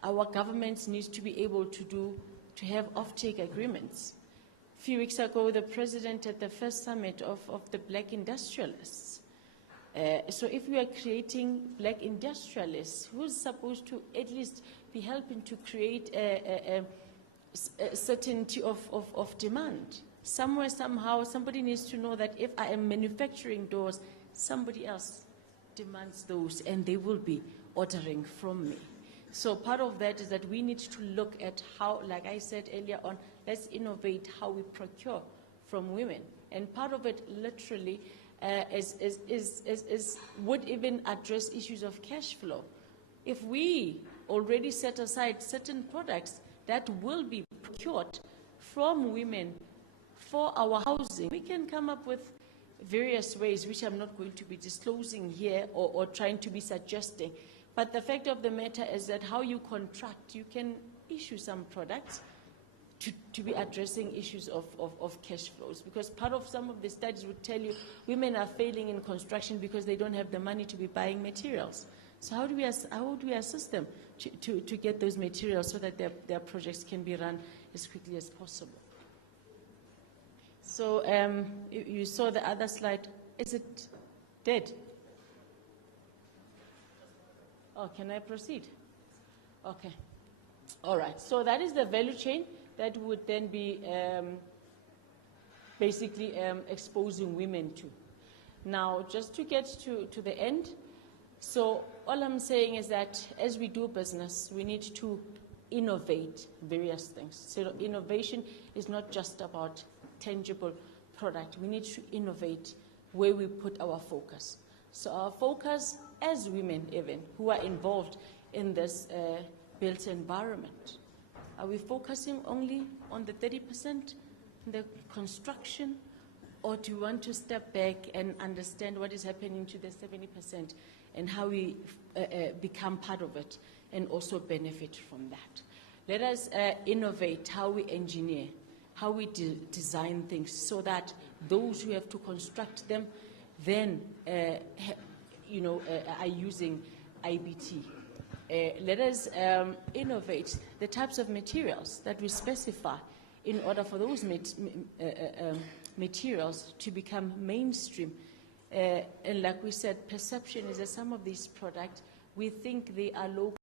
Our governments need to be able to have offtake agreements. A few weeks ago, the president at the first summit of the black industrialists. So if we are creating black industrialists, who's supposed to at least be helping to create a certainty of demand? Somewhere, somehow, somebody needs to know that if I am manufacturing doors, somebody else demands those, and they will be ordering from me. So part of that is that we need to look at how, like I said earlier on, let's innovate how we procure from women. And part of it literally would even address issues of cash flow. If we already set aside certain products that will be procured from women for our housing, we can come up with various ways, which I'm not going to be disclosing here or trying to be suggesting. But the fact of the matter is that how you contract, you can issue some products to be addressing issues of cash flows. Because part of some of the studies would tell you women are failing in construction because they don't have the money to be buying materials. So how do we assist them to get those materials so that their projects can be run as quickly as possible? So you saw the other slide. Is it dead? Oh, can I proceed? Okay. All right. So that is the value chain that would then be basically exposing women to. Now, just to get to the end, so all I'm saying is that as we do business, we need to innovate various things. So innovation is not just about tangible product. We need to innovate where we put our focus. So our focus as women even who are involved in this built environment, are we focusing only on the 30%, the construction, or do we want to step back and understand what is happening to the 70% and how we become part of it and also benefit from that? Let us innovate how we engineer, how we design things so that those who have to construct them then are using IBT. Let us innovate the types of materials that we specify in order for those materials to become mainstream. And like we said, perception is that some of these products, we think they are low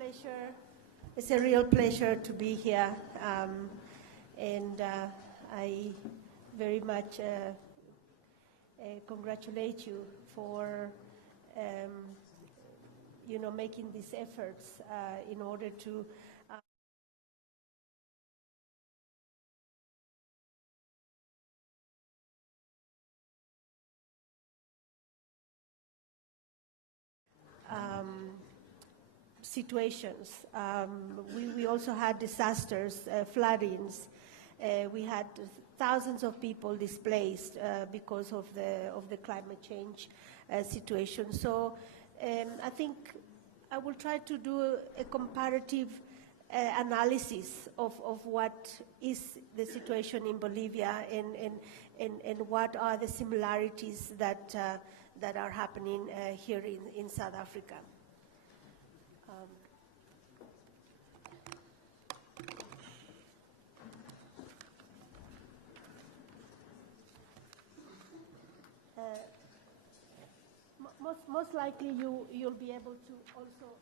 pleasure. It's a real pleasure to be here, and I very much congratulate you for, making these efforts in order to. Situations. We also had disasters, floodings. We had thousands of people displaced because of the climate change situation. So I think I will try to do a comparative analysis of what is the situation in Bolivia and what are the similarities that are happening here in South Africa. Most likely you'll be able to also.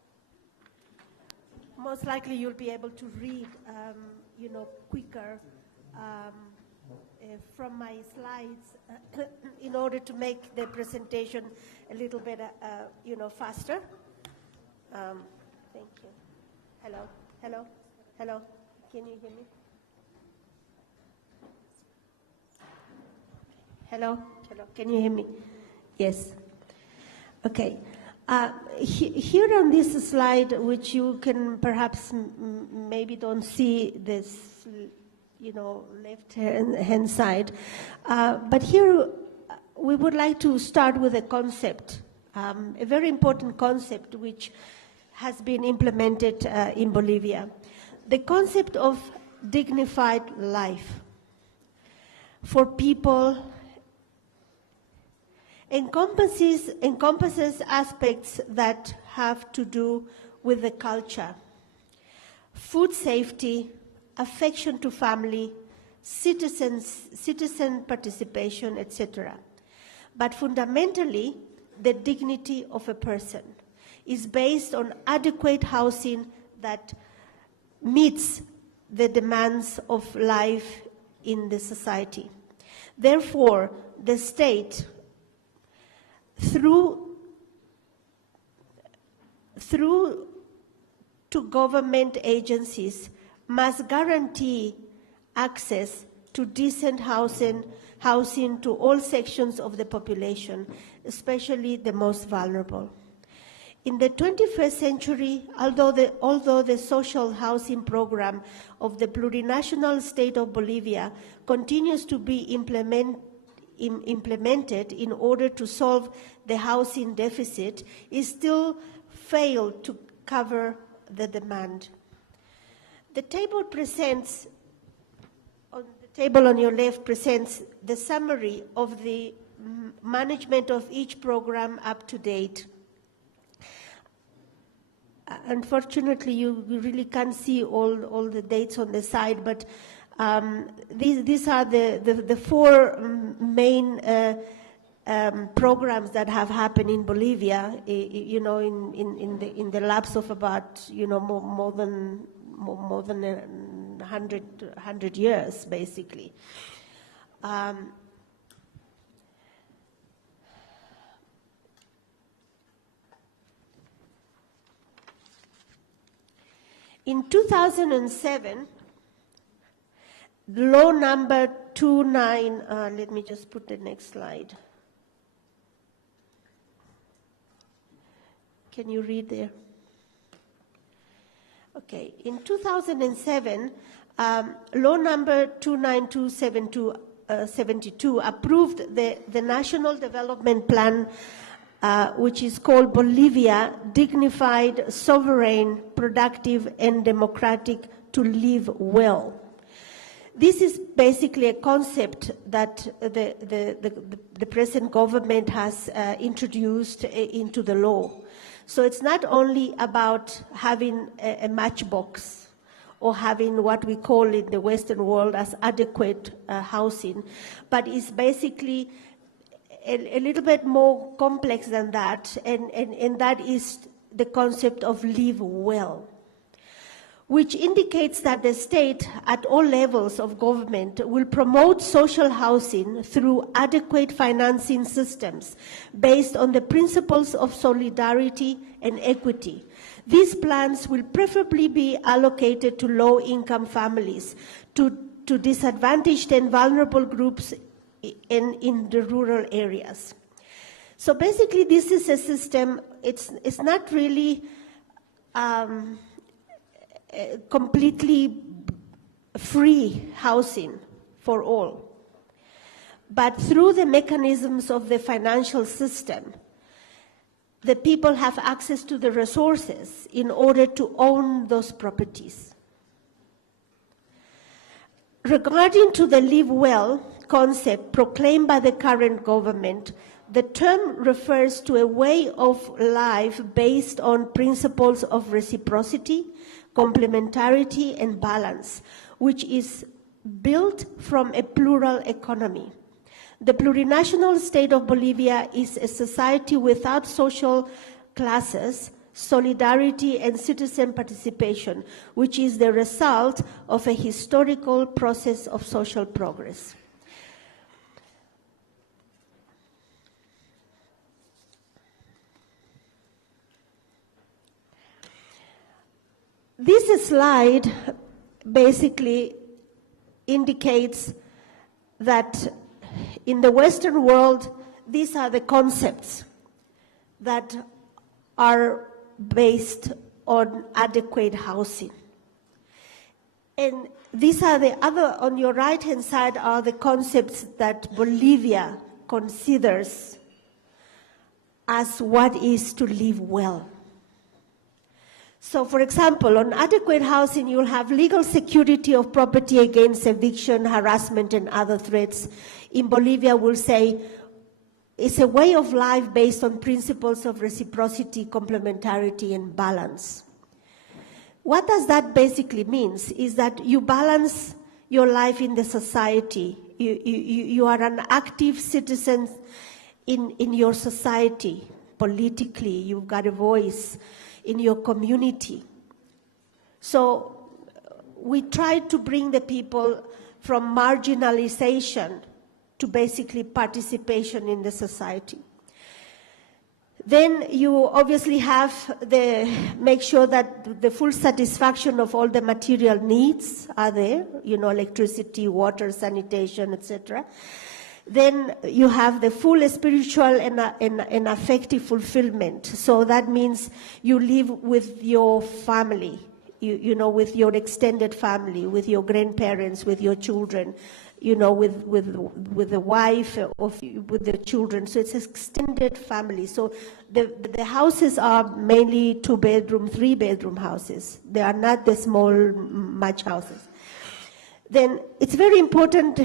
Most likely you'll be able to read, quicker from my slides in order to make the presentation a little bit, faster. Thank you. Hello, hello, hello. Can you hear me? Hello, hello. Can you hear me? Yes. Okay. Here on this slide, which you can perhaps maybe don't see this, left-hand side, but here we would like to start with a concept, a very important concept which has been implemented in Bolivia. The concept of dignified life for people encompasses aspects that have to do with the culture, food safety, affection to family, citizen participation, etc. But fundamentally, the dignity of a person is based on adequate housing that meets the demands of life in the society. Therefore, the state, through to government agencies, must guarantee access to decent housing to all sections of the population, especially the most vulnerable. In the 21st century, although the social housing program of the plurinational state of Bolivia continues to be implemented in order to solve the housing deficit, it still failed to cover the demand. The table on your left presents the summary of the management of each program up to date. Unfortunately, you really can't see all the dates on the side, but these are the four main programs that have happened in Bolivia, in the lapse of about more than 100 years, basically. In 2007, law number 29, let me just put the next slide. Can you read there? Okay, in 2007, law number 29272 approved the National Development Plan, which is called Bolivia, Dignified, Sovereign, Productive, and Democratic to Live Well. This is basically a concept that the present government has introduced into the law. So it's not only about having a matchbox or having what we call in the Western world as adequate housing, but it's basically a little bit more complex than that, and that is the concept of live well, which indicates that the state at all levels of government will promote social housing through adequate financing systems based on the principles of solidarity and equity. These plans will preferably be allocated to low-income families, to disadvantaged and vulnerable groups in the rural areas. So basically, this is a system, it's not really completely free housing for all. But through the mechanisms of the financial system, the people have access to the resources in order to own those properties. Regarding to the live well concept proclaimed by the current government, the term refers to a way of life based on principles of reciprocity, complementarity, and balance, which is built from a plural economy. The plurinational state of Bolivia is a society without social classes, solidarity, and citizen participation, which is the result of a historical process of social progress. This slide basically indicates that in the Western world, these are the concepts that are based on adequate housing. And these are the other, on your right-hand side, are the concepts that Bolivia considers as what is to live well. So, for example, on adequate housing, you'll have legal security of property against eviction, harassment, and other threats. In Bolivia, we'll say it's a way of life based on principles of reciprocity, complementarity, and balance. What does that basically mean? Is that you balance your life in the society. You are an active citizen in your society, politically. You've got a voice in your community. So we try to bring the people from marginalization to basically participation in the society. Then you obviously have make sure that the full satisfaction of all the material needs are there, electricity, water, sanitation, etc. Then you have the full spiritual and affective fulfillment. So that means you live with your family, with your extended family, with your grandparents, with your children, with the wife, with the children. So it's extended family. So the houses are mainly 2-bedroom, 3-bedroom houses. They are not the small much houses. Then it's very important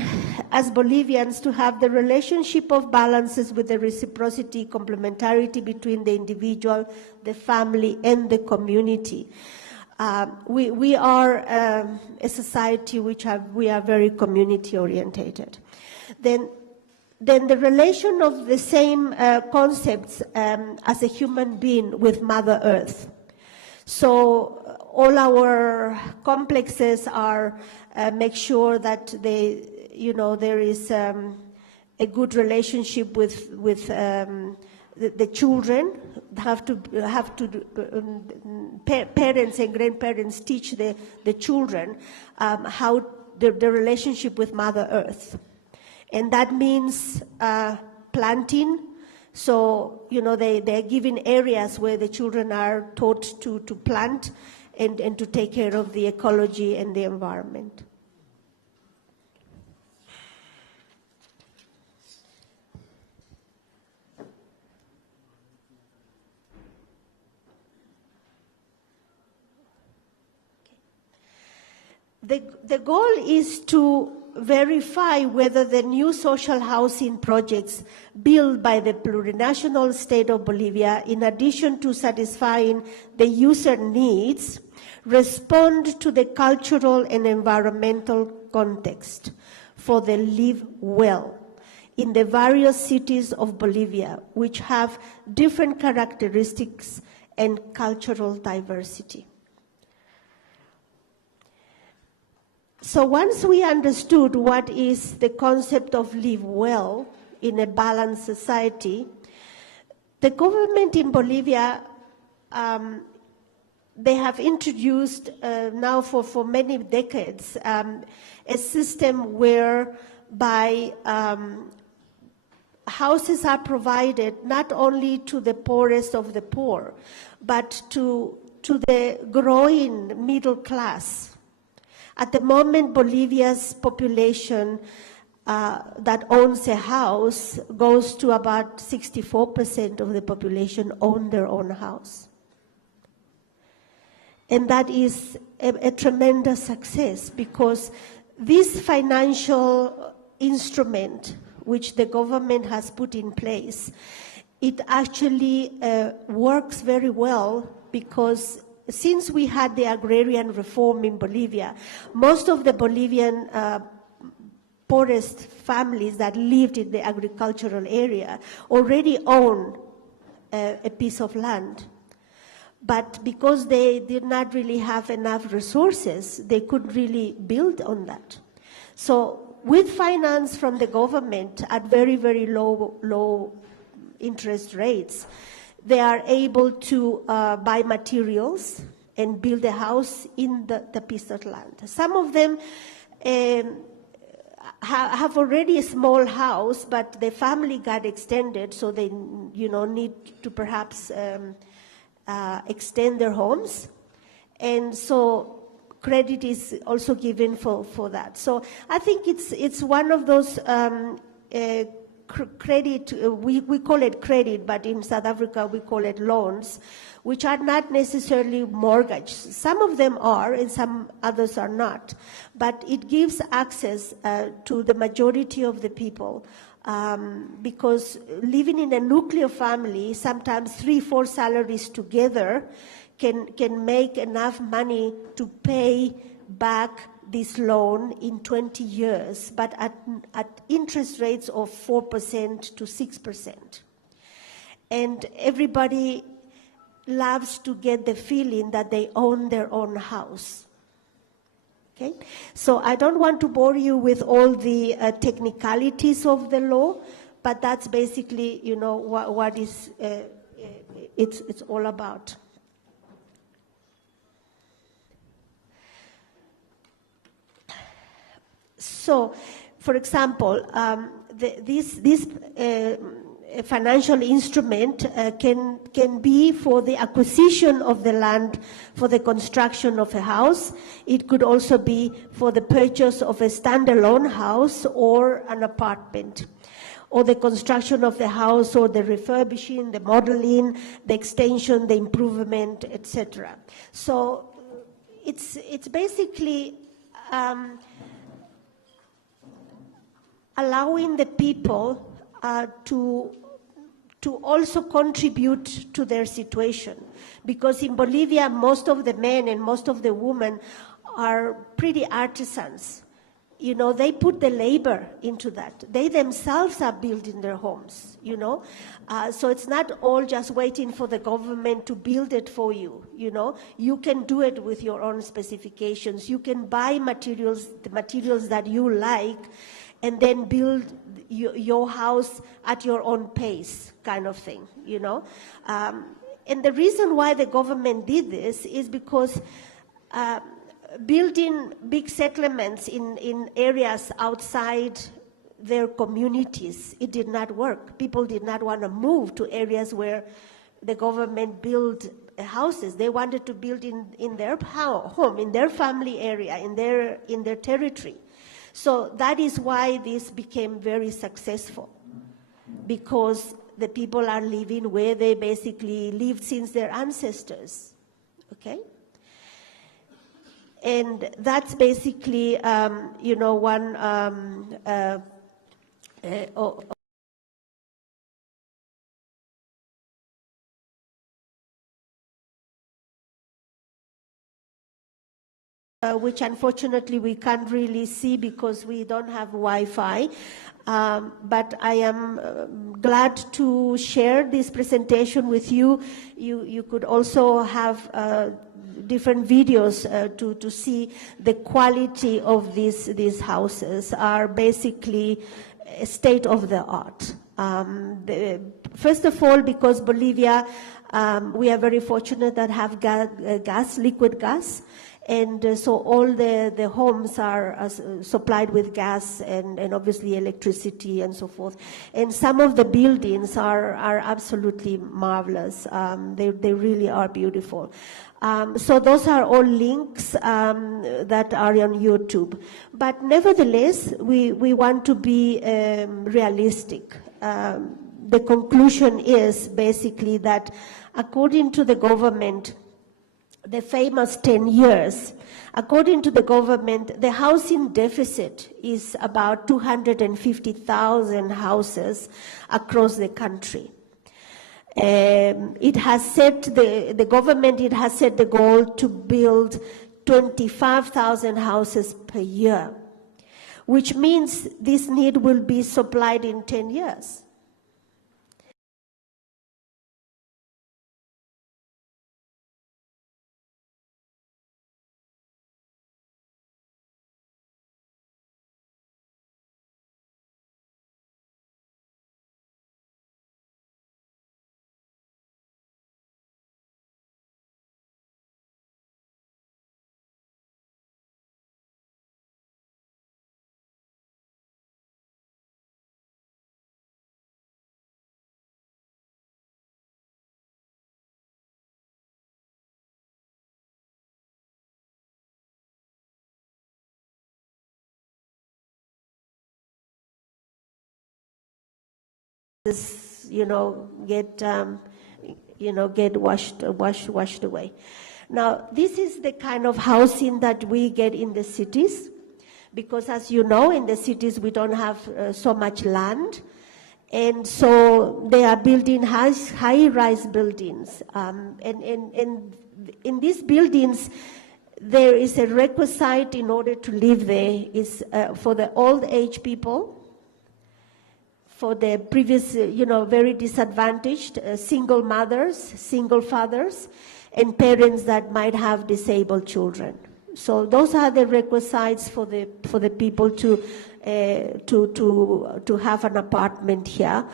as Bolivians to have the relationship of balances with the reciprocity, complementarity between the individual, the family, and the community. We are a society we are very community orientated. Then the relation of the same concepts as a human being with Mother Earth. So all our complexes are make sure that there is a good relationship with the children. Parents and grandparents teach the children how the relationship with Mother Earth, and that means planting. So they're given areas where the children are taught to plant and to take care of the ecology and the environment. The goal is to verify whether the new social housing projects built by the plurinational state of Bolivia, in addition to satisfying the user needs, respond to the cultural and environmental context for the live well in the various cities of Bolivia, which have different characteristics and cultural diversity. So once we understood what is the concept of live well in a balanced society, the government in Bolivia, they have introduced now for many decades a system whereby houses are provided not only to the poorest of the poor, but to the growing middle class. At the moment, Bolivia's population that owns a house goes to about 64% of the population own their own house. And that is a tremendous success, because this financial instrument which the government has put in place, it actually works very well, because since we had the agrarian reform in Bolivia, most of the Bolivian poorest families that lived in the agricultural area already own a piece of land. But because they did not really have enough resources, they couldn't really build on that. So with finance from the government at very, very low interest rates, they are able to buy materials and build a house in the piece of land. Some of them have already a small house, but the family got extended, so they need to perhaps extend their homes. And so credit is also given for that. So I think it's one of those credit, we call it credit, but in South Africa we call it loans, which are not necessarily mortgage. Some of them are, and some others are not. But it gives access to the majority of the people, because living in a nuclear family, sometimes 3-4 salaries together can make enough money to pay back this loan in 20 years, but at interest rates of 4% to 6%. And everybody loves to get the feeling that they own their own house. Okay? So I don't want to bore you with all the technicalities of the law, but that's basically, what is it's all about. So, for example, this financial instrument can be for the acquisition of the land for the construction of a house. It could also be for the purchase of a standalone house or an apartment, or the construction of the house, or the refurbishing, the modeling, the extension, the improvement, etc. So it's basically allowing the people to also contribute to their situation. Because in Bolivia, most of the men and most of the women are pretty artisans. They put the labor into that. They themselves are building their homes, So it's not all just waiting for the government to build it for you, You can do it with your own specifications. You can buy materials, the materials that you like, and then build your house at your own pace, kind of thing, And the reason why the government did this is because building big settlements in areas outside their communities, it did not work. People did not want to move to areas where the government built houses. They wanted to build in their home, in their family area, in their territory. So that is why this became very successful, because the people are living where they basically lived since their ancestors, okay? And that's basically, one which unfortunately we can't really see because we don't have Wi-Fi. But I am glad to share this presentation with you. You could also have different videos to see the quality of these houses are basically state of the art. First of all, because Bolivia, we are very fortunate that have gas, liquid gas. And so all the homes are supplied with gas and obviously electricity and so forth. And some of the buildings are absolutely marvelous. They really are beautiful. So those are all links that are on YouTube. But nevertheless, we want to be realistic. The conclusion is basically that according to the government, the famous 10 years, according to the government, the housing deficit is about 250,000 houses across the country. It has set the government, it has set the goal to build 25,000 houses per year, which means this need will be supplied in 10 years. Get washed away. Now, this is the kind of housing that we get in the cities, because as you know, in the cities we don't have so much land, and so they are building high-rise buildings. And in these buildings, there is a requisite in order to live there is for the old age people, for the previous, very disadvantaged single mothers, single fathers, and parents that might have disabled children. So those are the requisites for the people to have an apartment here.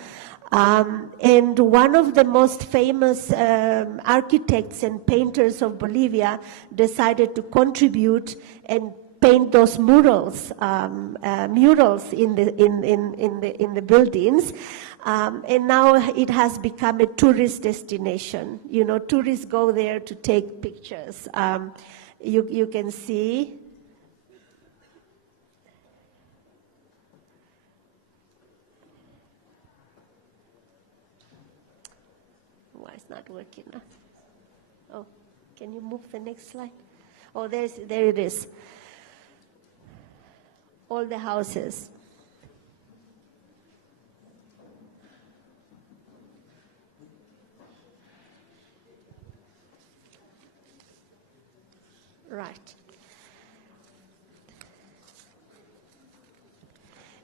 And one of the most famous architects and painters of Bolivia decided to contribute and paint those murals in the buildings, and now it has become a tourist destination. Tourists go there to take pictures. You can see. Why it's not working now? Oh, can you move the next slide? Oh, there it is. All the houses. Right.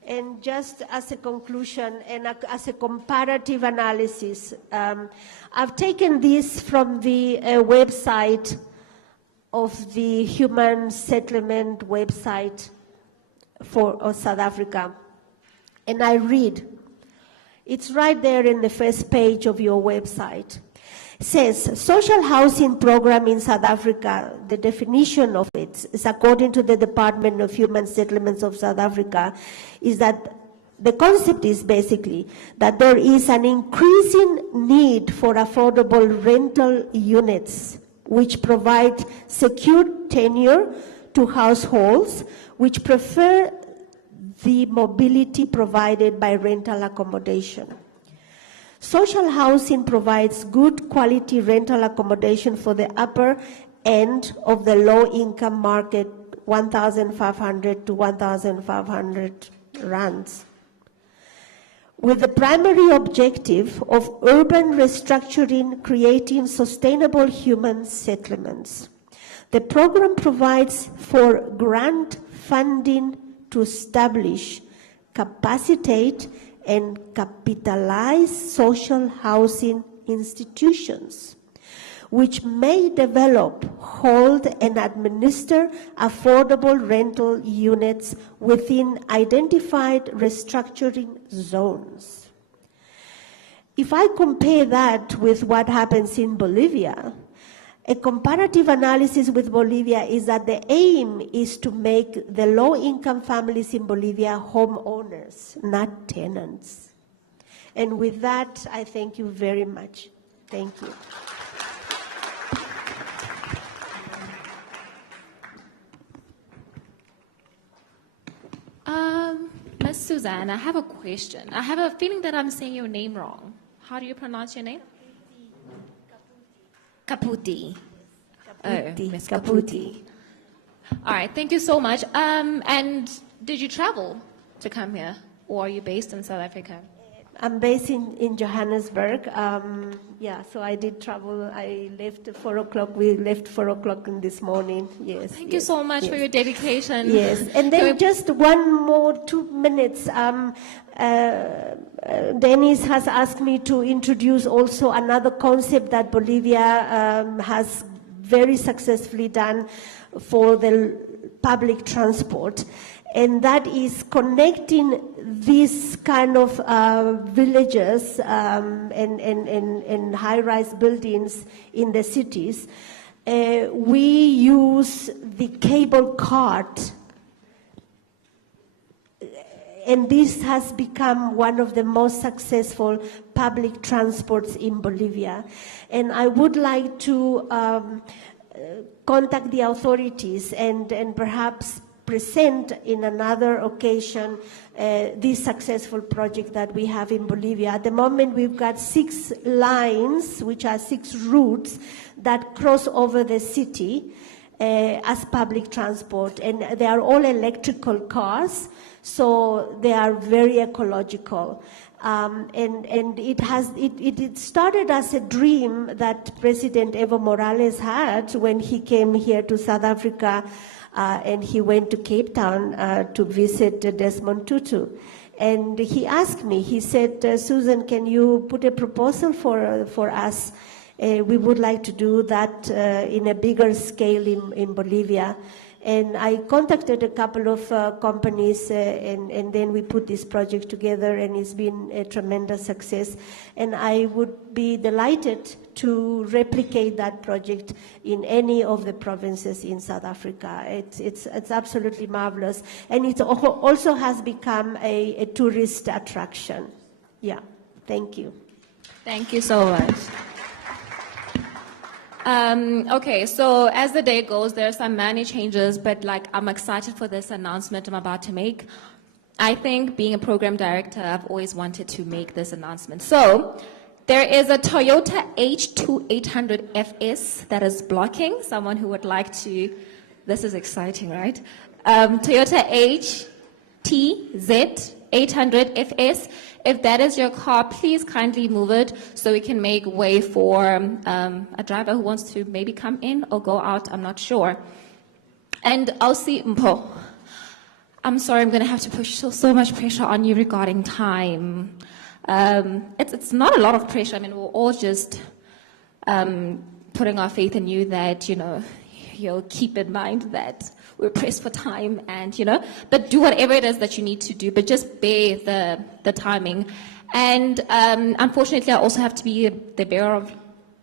And just as a conclusion and as a comparative analysis, I've taken this from the website of the Human Settlement website for South Africa. And I read, it's right there in the first page of your website. It says, social housing program in South Africa, the definition of it is according to the Department of Human Settlements of South Africa, is that the concept is basically that there is an increasing need for affordable rental units which provide secure tenure to households which prefer the mobility provided by rental accommodation. Social housing provides good quality rental accommodation for the upper end of the low-income market, 1,500 to 1,500 rands, with the primary objective of urban restructuring, creating sustainable human settlements. The program provides for grant funding to establish, capacitate, and capitalize social housing institutions, which may develop, hold, and administer affordable rental units within identified restructuring zones. If I compare that with what happens in Bolivia, a comparative analysis with Bolivia is that the aim is to make the low-income families in Bolivia homeowners, not tenants. And with that, I thank you very much. Thank you. Ms. Suzanne, I have a question. I have a feeling that I'm saying your name wrong. How do you pronounce your name? Caputi. Ms. Caputi. All right, thank you so much. And did you travel to come here, or are you based in South Africa? I'm based in Johannesburg. Yeah, so I did travel. I left 4 o'clock. We left 4 o'clock in this morning. Yes. Thank you so much for your dedication. Yes, and then just 1 more 2 minutes. Dennis has asked me to introduce also another concept that Bolivia has very successfully done for the public transport, and that is connecting these kind of villages and high-rise buildings in the cities. We use the cable cart, and this has become one of the most successful public transports in Bolivia. And I would like to contact the authorities and perhaps present in another occasion this successful project that we have in Bolivia. At the moment, we've got 6 lines, which are 6 routes that cross over the city as public transport, and they are all electrical cars, so they are very ecological. And it started as a dream that President Evo Morales had when he came here to South Africa, and he went to Cape Town to visit Desmond Tutu. And he asked me, he said, Susan, can you put a proposal for us? We would like to do that in a bigger scale in Bolivia. And I contacted a couple of companies, and then we put this project together, and it's been a tremendous success. And I would be delighted to replicate that project in any of the provinces in South Africa. It's absolutely marvelous. And it also has become a tourist attraction. Yeah, thank you. Thank you so much. Okay, so as the day goes, there are some many changes, but I'm excited for this announcement I'm about to make. I think being a program director, I've always wanted to make this announcement. So there is a Toyota H2800 FS that is blocking. Someone who would like to, this is exciting, right? Toyota HTZ 800 FS. If that is your car, please kindly move it so we can make way for a driver who wants to maybe come in or go out, I'm not sure. And Ausi Mpo, I'm sorry, I'm going to have to push so much pressure on you regarding time. It's not a lot of pressure. I mean, we're all just putting our faith in you that, you'll keep in mind that we're pressed for time and, but do whatever it is that you need to do, but just bear the timing. And unfortunately, I also have to be the bearer of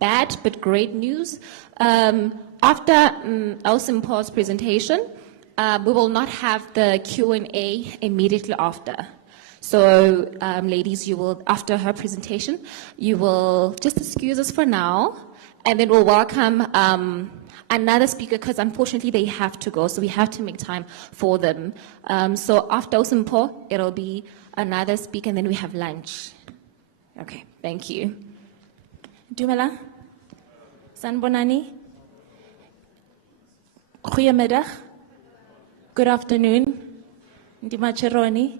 bad but great news. After Elsim Paul's presentation, we will not have the Q&A immediately after. So, ladies, you will, after her presentation, you will just excuse us for now, and then we'll welcome another speaker, because unfortunately they have to go, so we have to make time for them. So after Osimpo, it'll be another speaker, and then we have lunch. Okay, thank you. Dumela, Sanbonani, good afternoon, Ndimacheroni.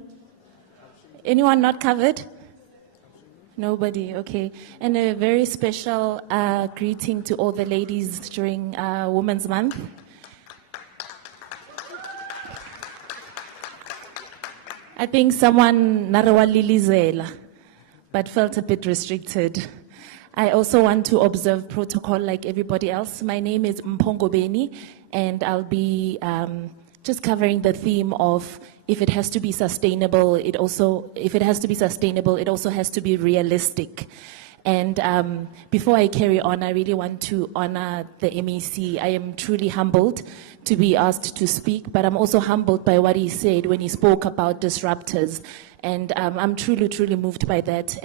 Anyone not covered? Nobody, okay. And a very special greeting to all the ladies during Women's Month. I think someone narawa lilizela, but felt a bit restricted. I also want to observe protocol like everybody else. My name is Mpongo Beni, and I'll be just covering the theme of if it has to be sustainable, it also has to be realistic. And before I carry on, I really want to honor the MEC. I am truly humbled to be asked to speak, but I'm also humbled by what he said when he spoke about disruptors. And I'm truly, truly moved by that.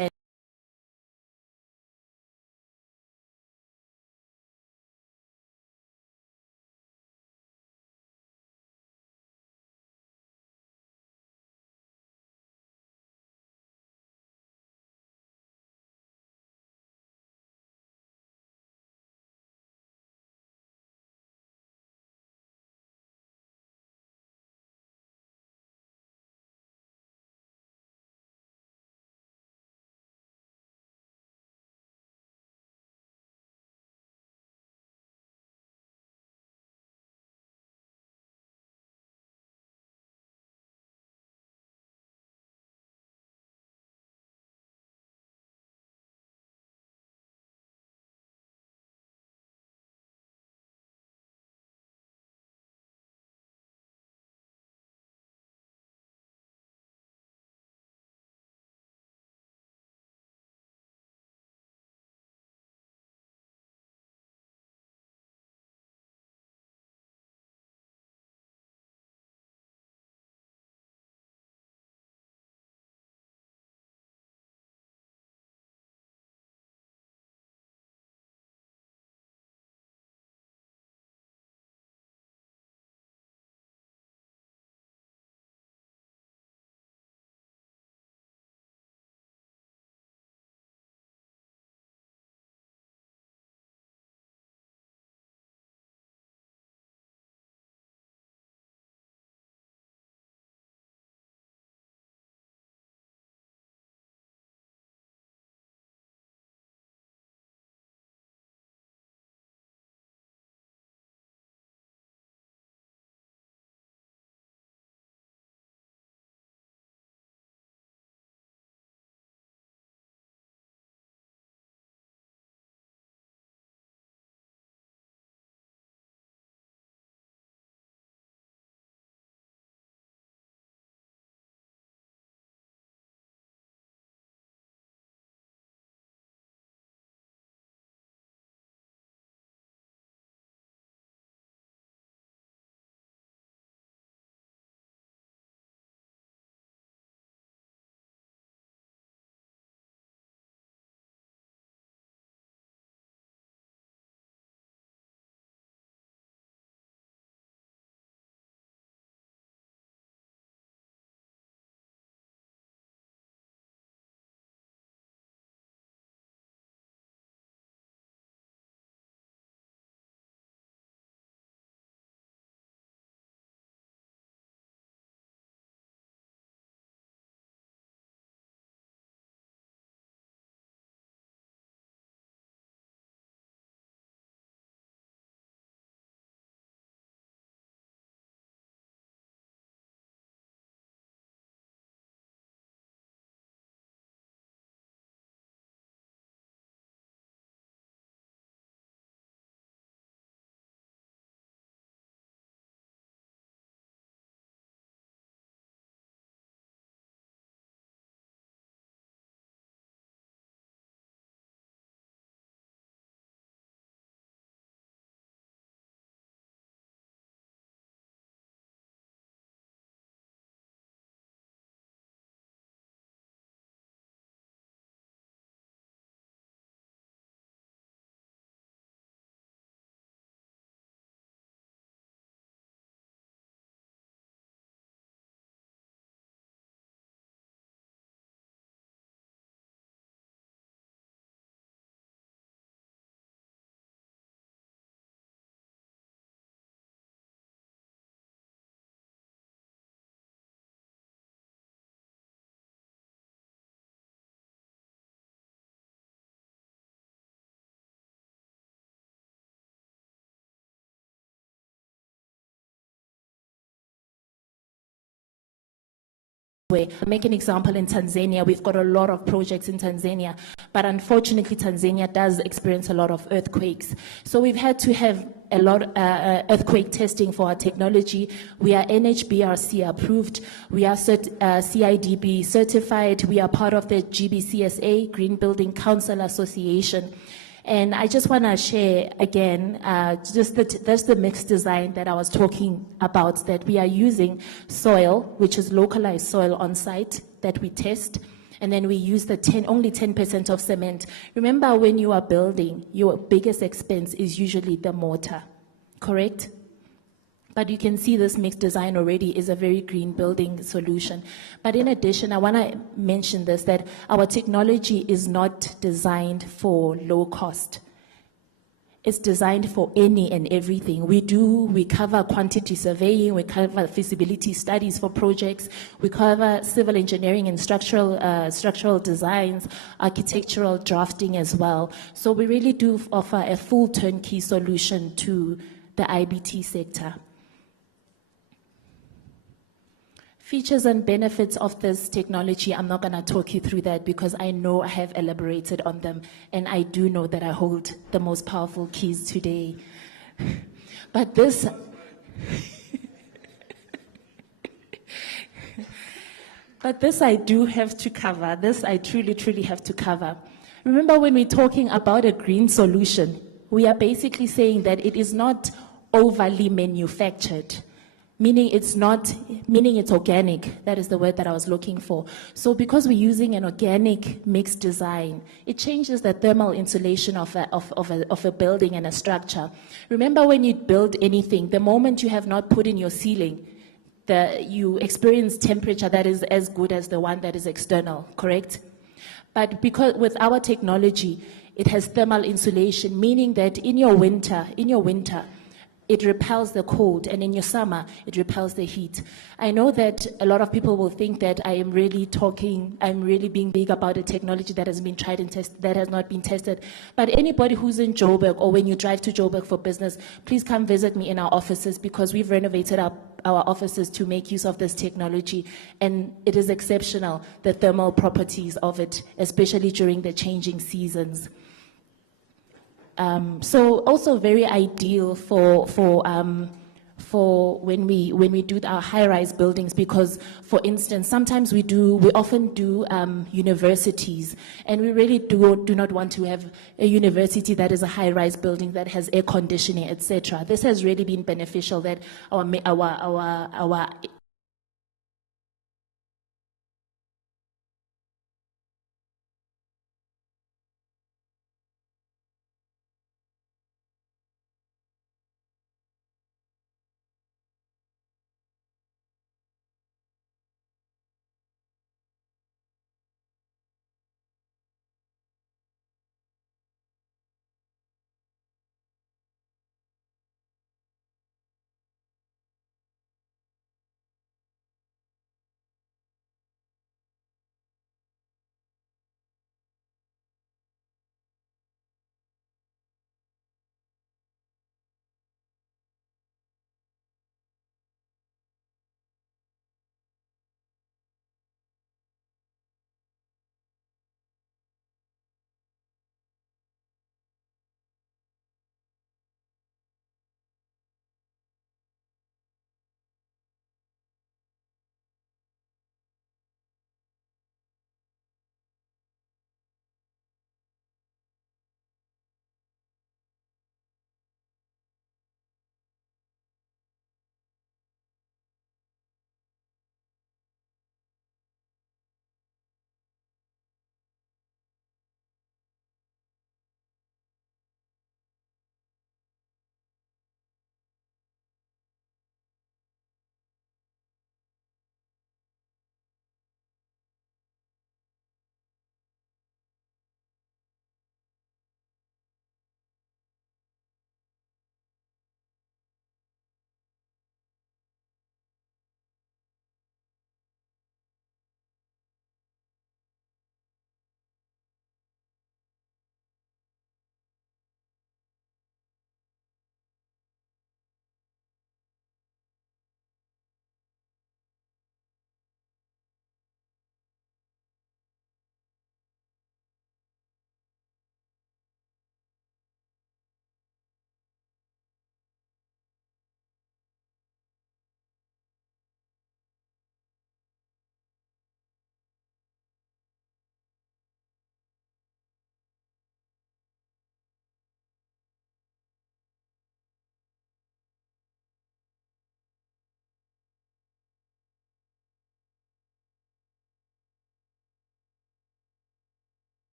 I'll make an example in Tanzania. We've got a lot of projects in Tanzania, but unfortunately, Tanzania does experience a lot of earthquakes. So we've had to have a lot earthquake testing for our technology. We are NHBRC approved. We are CIDB certified. We are part of the GBCSA, Green Building Council Association. And I just want to share again, that's the mixed design that I was talking about, that we are using soil, which is localized soil on site that we test, and then we use only 10% of cement. Remember, when you are building, your biggest expense is usually the mortar, correct? But you can see this mixed design already is a very green building solution. But in addition, I want to mention this, that our technology is not designed for low cost. It's designed for any and everything. We cover quantity surveying, we cover feasibility studies for projects, we cover civil engineering and structural designs, architectural drafting as well. So we really do offer a full turnkey solution to the IBT sector. Features and benefits of this technology, I'm not going to talk you through that because I know I have elaborated on them, and I do know that I hold the most powerful keys today. But this, I do have to cover. This I truly have to cover. Remember, when we're talking about a green solution, we are basically saying that it is not overly manufactured. Meaning it's organic. That is the word that I was looking for. So because we're using an organic mixed design, it changes the thermal insulation of a building and a structure. Remember, when you build anything, the moment you have not put in your ceiling, you experience temperature that is as good as the one that is external, correct? But because with our technology, it has thermal insulation, meaning that in your winter, it repels the cold, and in your summer, it repels the heat. I know that a lot of people will think that I'm really being big about a technology that has been tried and tested, that has not been tested. But anybody who's in Joburg, or when you drive to Joburg for business, please come visit me in our offices, because we've renovated our offices to make use of this technology, and it is exceptional, the thermal properties of it, especially during the changing seasons. So also very ideal for when we do our high-rise buildings, because, for instance, sometimes we often do universities, and we really do not want to have a university that is a high-rise building that has air conditioning, etc. This has really been beneficial, that our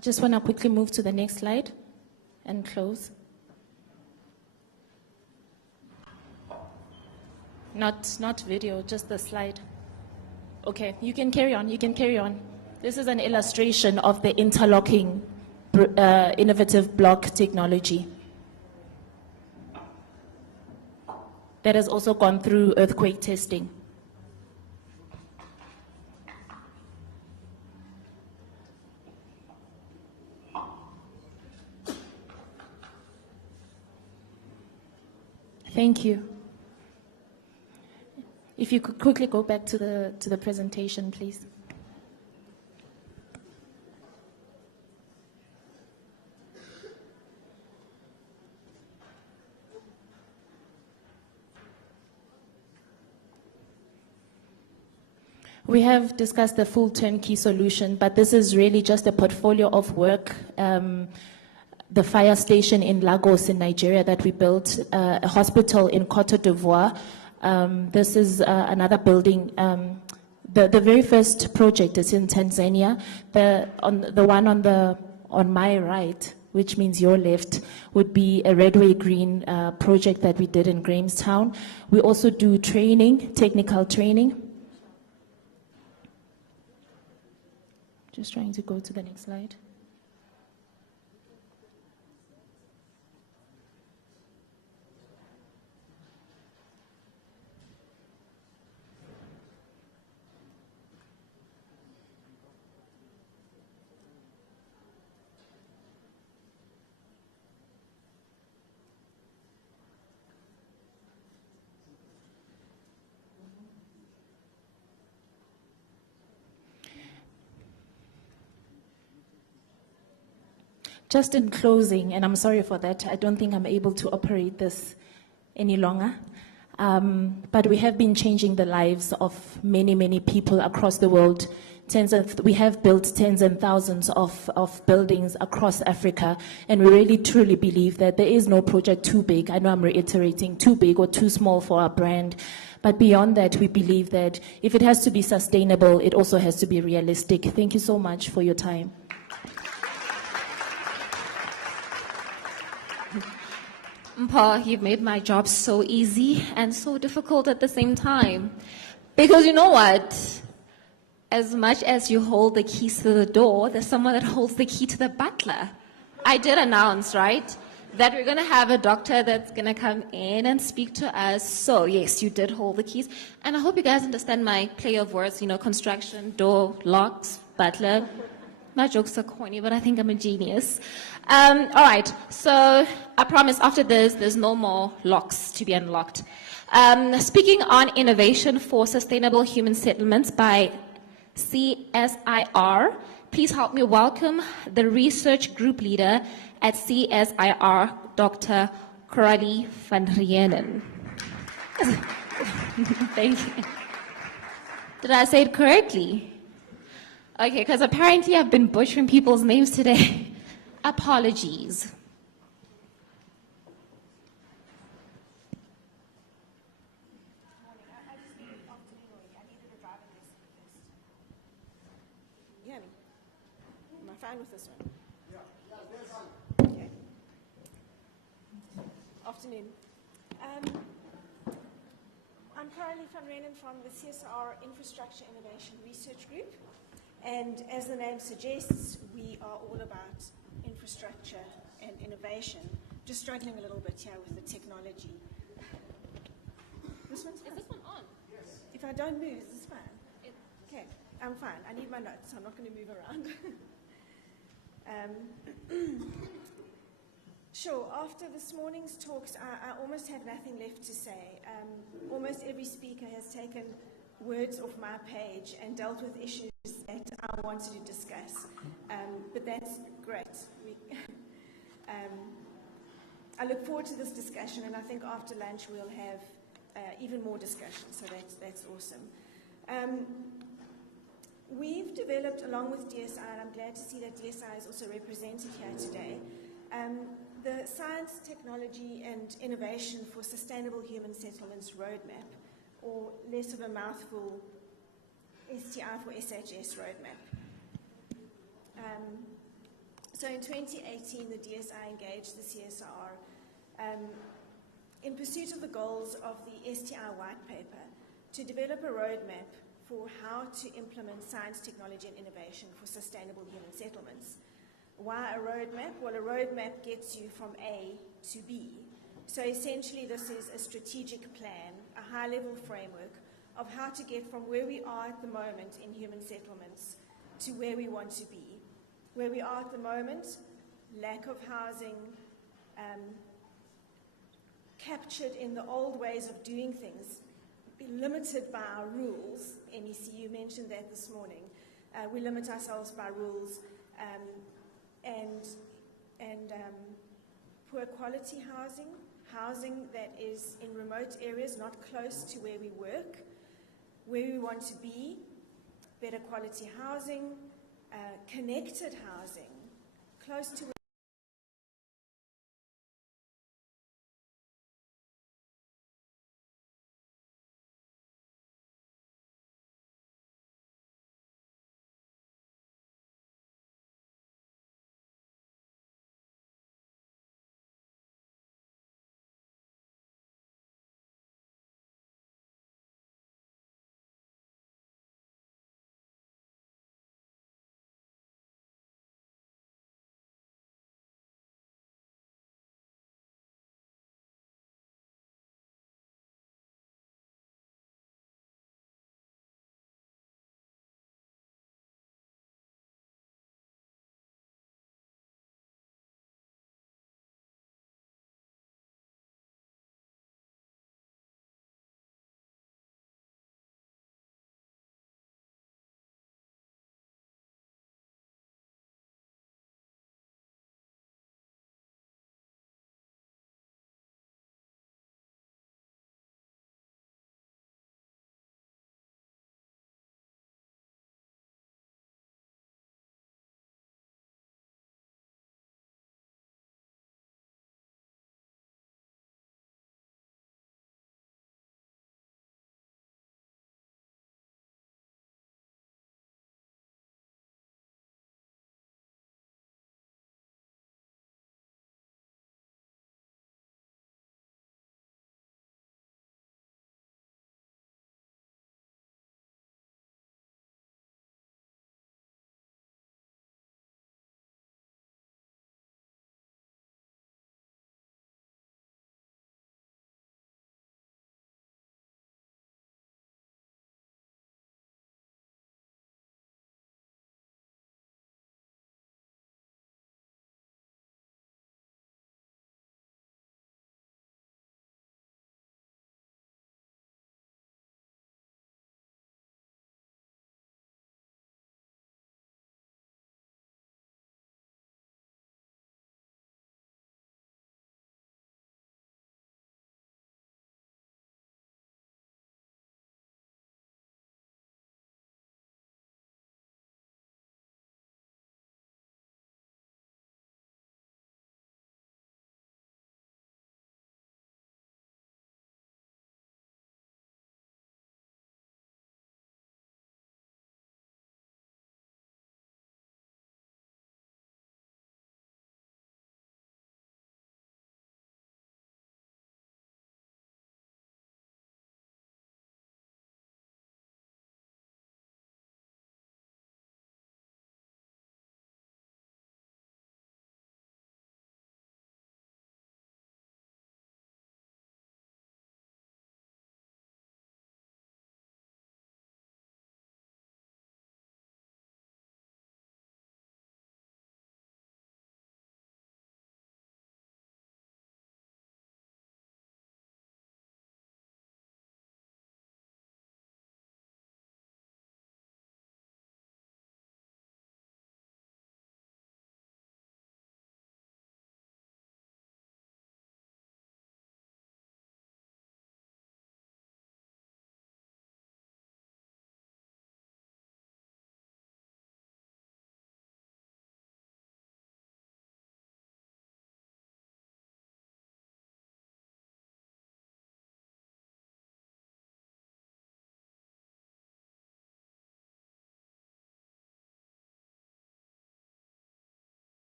I just want to quickly move to the next slide and close. Not video, just the slide. Okay, you can carry on, you can carry on. This is an illustration of the interlocking innovative block technology that has also gone through earthquake testing. Thank you. If you could quickly go back to the presentation, please. We have discussed the full turnkey solution, but this is really just a portfolio of work. The fire station in Lagos in Nigeria that we built, a hospital in Cote d'Ivoire. This is another building. The very first project is in Tanzania. The one on my right, which means your left, would be a Redway Green project that we did in Grahamstown. We also do training, technical training. Just trying to go to the next slide. Just in closing, and I'm sorry for that, I don't think I'm able to operate this any longer, but we have been changing the lives of many, many people across the world. We have built tens and thousands of buildings across Africa, and we really truly believe that there is no project too big. I know I'm reiterating, too big or too small for our brand. But beyond that, we believe that if it has to be sustainable, it also has to be realistic. Thank you so much for your time. Mpa, you've made my job so easy and so difficult at the same time. Because you know what? As much as you hold the keys to the door, there's someone that holds the key to the butler. I did announce, right, that we're going to have a doctor that's going to come in and speak to us. So, yes, you did hold the keys. And I hope you guys understand my play of words, you know, construction, door, locks, butler. My jokes are corny, but I think I'm a genius. All right, so I promise after this, there's no more locks to be unlocked. Speaking on innovation for sustainable human settlements by CSIR, please help me welcome the research group leader at CSIR, Dr. Coralie van Rienen. Thank you. Did I say it correctly? Okay, because apparently I've been butchering people's names today. Apologies. You hear me? Am I fine with this one? Yeah. Okay. Afternoon. I'm Coralie van Rienen from the CSR Infrastructure Innovation Research Group. And as the name suggests, we are all about infrastructure and innovation. Just struggling a little bit here with the technology. This one's fine. Is this one on? Yes. If I don't move, is this fine? Okay, I'm fine. I need my notes. I'm not going to move around. Sure, after this morning's talks, I almost have nothing left to say. Almost every speaker has taken words off my page and dealt with issues that I wanted to discuss. But that's great. I look forward to this discussion, and I think after lunch we'll have even more discussion, so that's awesome. We've developed, along with DSI, and I'm glad to see that DSI is also represented here today, the Science, Technology and Innovation for Sustainable Human Settlements Roadmap, or less of a mouthful, STI for SHS Roadmap. So in 2018, the DSI engaged the CSR in pursuit of the goals of the STI white paper to develop a roadmap for how to implement science, technology and innovation for sustainable human settlements. Why a roadmap? Well, a roadmap gets you from A to B. So essentially this is a strategic plan, a high-level framework of how to get from where we are at the moment in human settlements to where we want to be. Where we are at the moment, lack of housing, captured in the old ways of doing things, limited by our rules. MEC, you mentioned that this morning. We limit ourselves by rules and poor quality housing, housing that is in remote areas, not close to where we work, where we want to be, better quality housing, connected housing, close to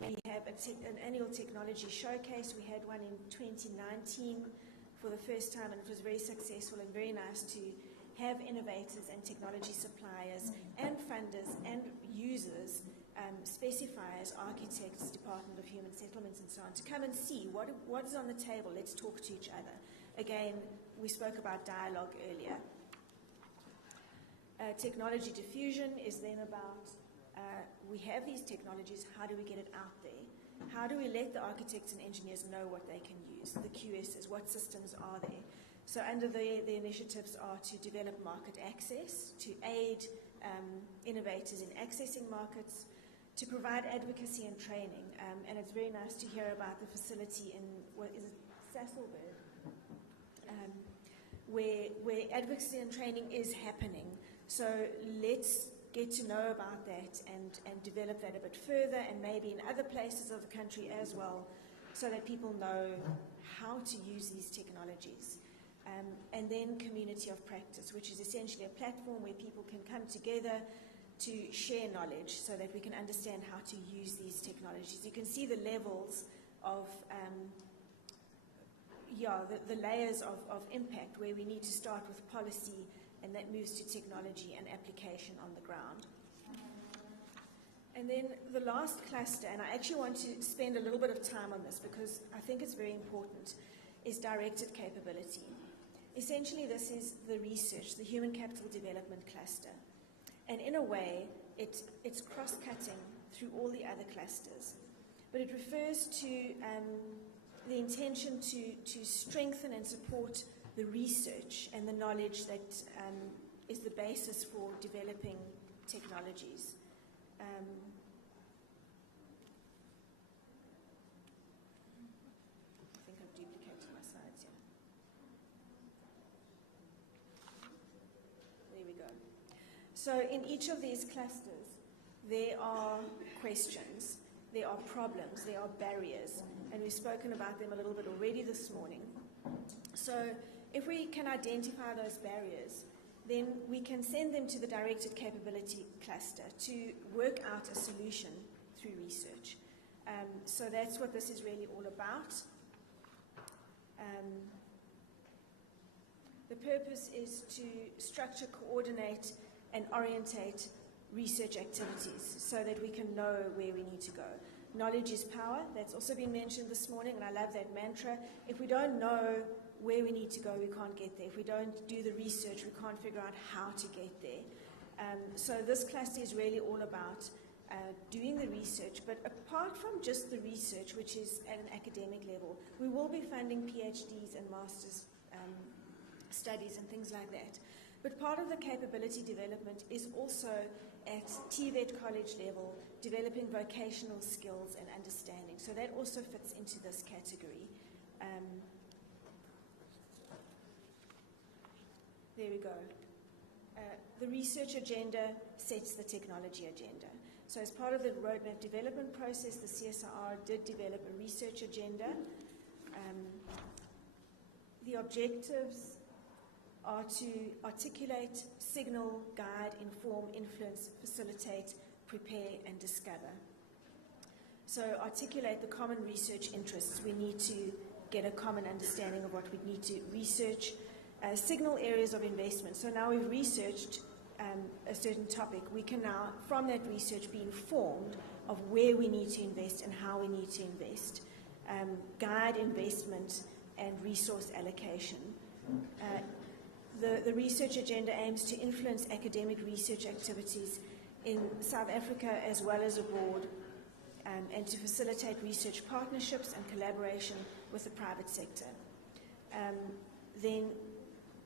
We have an annual technology showcase. We had one in 2019 for the first time, and it was very successful and very nice to have innovators and technology suppliers and funders and users, specifiers, architects, Department of Human Settlements and so on, to come and see what is on the table. Let's talk to each other. Again, we spoke about dialogue earlier. Technology diffusion is then about, we have these technologies, how do we get it out there? How do we let the architects and engineers know what they can use, the QSs, what systems are there? So under the initiatives are to develop market access, to aid innovators in accessing markets, to provide advocacy and training. And it's very nice to hear about the facility in, what is it, Sasolburg, where advocacy and training is happening. So let's get to know about that and develop that a bit further, and maybe in other places of the country as well, so that people know how to use these technologies. And then community of practice, which is essentially a platform where people can come together to share knowledge so that we can understand how to use these technologies. You can see the levels of, the layers of impact, where we need to start with policy, and that moves to technology and application on the ground. And then the last cluster, and I actually want to spend a little bit of time on this because I think it's very important, is directed capability. Essentially, this is the research, the human capital development cluster. And in a way, it's cross-cutting through all the other clusters. But it refers to the intention to strengthen and support the research and the knowledge that is the basis for developing technologies. I think I've duplicated my slides here. There we go. So in each of these clusters, there are questions, there are problems, there are barriers, and we've spoken about them a little bit already this morning. So if we can identify those barriers, then we can send them to the directed capability cluster to work out a solution through research. So that's what this is really all about. The purpose is to structure, coordinate, and orientate research activities so that we can know where we need to go. Knowledge is power. That's also been mentioned this morning, and I love that mantra. If we don't know where we need to go, we can't get there. If we don't do the research, we can't figure out how to get there. So this cluster is really all about doing the research, but apart from just the research, which is at an academic level, we will be funding PhDs and master's studies and things like that. But part of the capability development is also at TVET college level, developing vocational skills and understanding. So that also fits into this category. There we go. The research agenda sets the technology agenda. So as part of the roadmap development process, the CSIR did develop a research agenda. The objectives are to articulate, signal, guide, inform, influence, facilitate, prepare, and discover. So articulate the common research interests. We need to get a common understanding of what we need to research. Signal areas of investment. So now we've researched a certain topic. We can now, from that research, be informed of where we need to invest and how we need to invest. Guide investment and resource allocation. The research agenda aims to influence academic research activities in South Africa as well as abroad, and to facilitate research partnerships and collaboration with the private sector. Then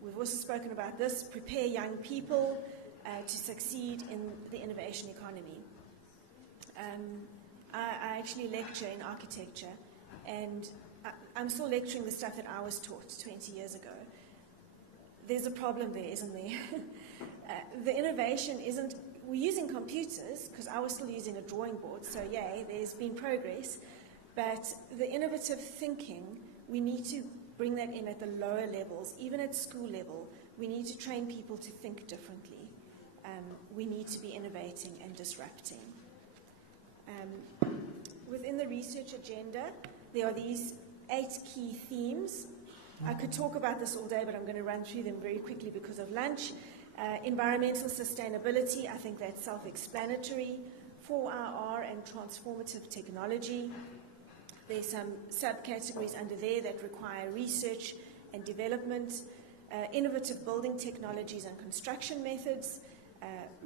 we've also spoken about this, prepare young people to succeed in the innovation economy. I actually lecture in architecture, and I'm still lecturing the stuff that I was taught 20 years ago. There's a problem there, isn't there? The innovation isn't, we're using computers, because I was still using a drawing board, so yay, there's been progress, but the innovative thinking, we need to bring that in at the lower levels, even at school level. We need to train people to think differently. We need to be innovating and disrupting. Within the research agenda, there are these 8 key themes. I could talk about this all day, but I'm going to run through them very quickly because of lunch. Environmental sustainability, I think that's self-explanatory. 4IR and transformative technology. There's some subcategories under there that require research and development, innovative building technologies and construction methods,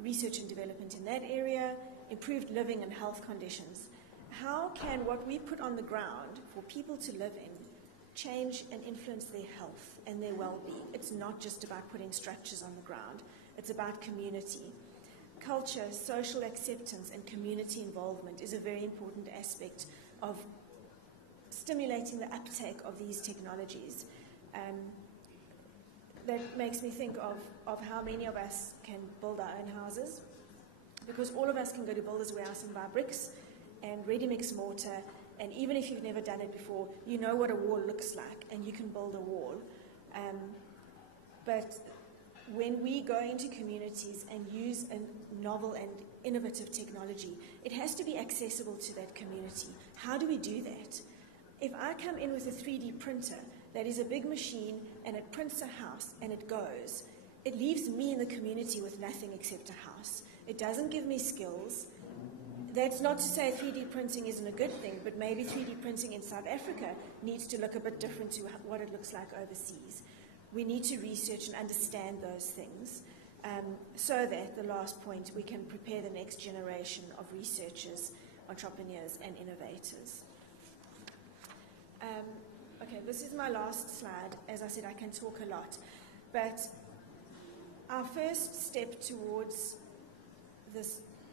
research and development in that area, improved living and health conditions. How can what we put on the ground for people to live in change and influence their health and their well-being? It's not just about putting structures on the ground. It's about community. Culture, social acceptance, and community involvement is a very important aspect of stimulating the uptake of these technologies. That makes me think of how many of us can build our own houses, because all of us can go to Builders Warehouse and buy bricks and ready-mix mortar, and even if you've never done it before, you know what a wall looks like, and you can build a wall. But when we go into communities and use a novel and innovative technology, it has to be accessible to that community. How do we do that? If I come in with a 3D printer that is a big machine and it prints a house and it goes, it leaves me in the community with nothing except a house. It doesn't give me skills. That's not to say 3D printing isn't a good thing, but maybe 3D printing in South Africa needs to look a bit different to what it looks like overseas. We need to research and understand those things so that, the last point, we can prepare the next generation of researchers, entrepreneurs, and innovators. Okay, this is my last slide. As I said, I can talk a lot. But our first step towards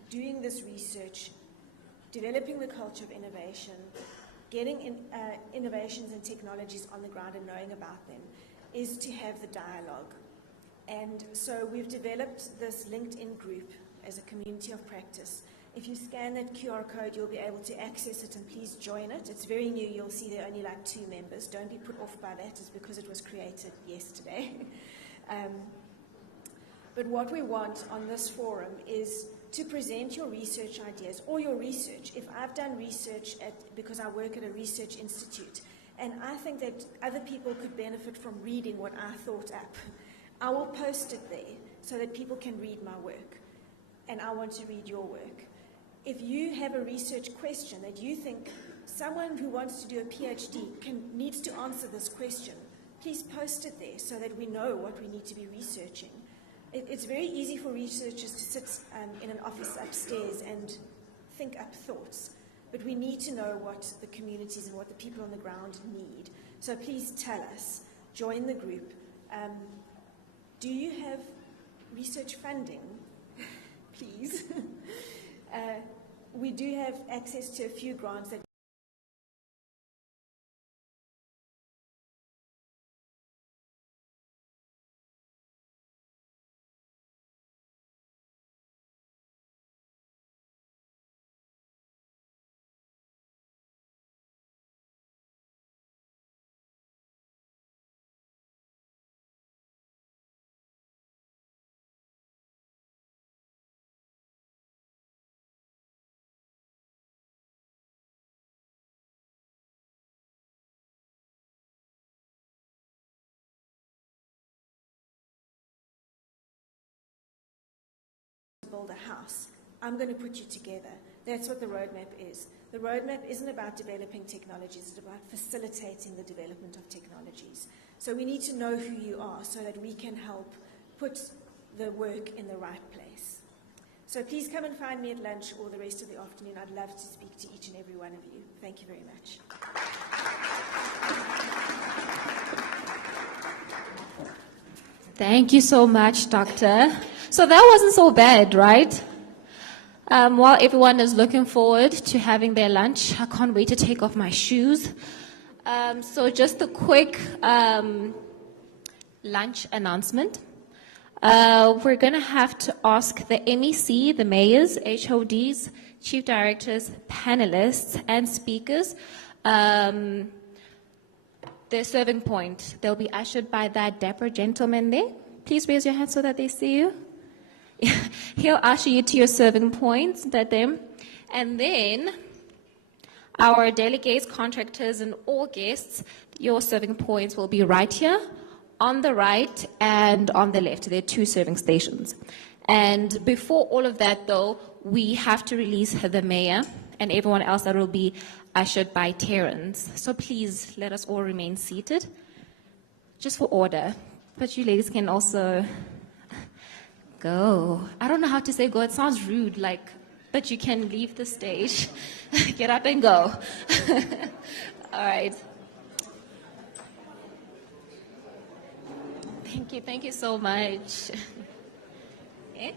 doing this research, developing the culture of innovation, getting innovations and technologies on the ground and knowing about them, is to have the dialogue. And so we've developed this LinkedIn group as a community of practice. If you scan that QR code, you'll be able to access it, and please join it. It's very new. You'll see there are only like 2 members. Don't be put off by that. It's because it was created yesterday. But what we want on this forum is to present your research ideas or your research. If I've done research because I work at a research institute, and I think that other people could benefit from reading what I thought up, I will post it there so that people can read my work, and I want to read your work. If you have a research question that you think someone who wants to do a PhD needs to answer this question, please post it there so that we know what we need to be researching. It's very easy for researchers to sit in an office upstairs and think up thoughts, but we need to know what the communities and what the people on the ground need. So please tell us, join the group. Do you have research funding? Please. We do have access to a few grants that build a house. I'm going to put you together. That's what the roadmap is. The roadmap isn't about developing technologies, it's about facilitating the development of technologies. So we need to know who you are so that we can help put the work in the right place. So please come and find me at lunch or the rest of the afternoon. I'd love to speak to each and every one of you. Thank you very much. Thank you so much, Doctor. So that wasn't so bad, right? While everyone is looking forward to having their lunch, I can't wait to take off my shoes. So just a quick lunch announcement. We're going to have to ask the MEC, the mayors, HODs, chief directors, panelists, and speakers their serving point. They'll be ushered by that dapper gentleman there. Please raise your hand so that they see you. He'll usher you to your serving points, and then Our delegates, contractors, and all guests, your serving points will be right here, on the right and on the left. There are 2 serving stations. And before all of that, though, we have to release the mayor and everyone else that will be ushered by Terrans. So please let us all remain seated, just for order. But you ladies can also go. I don't know how to say go. It sounds rude, like, but you can leave the stage. Get up and go. All right. Thank you so much. Eh?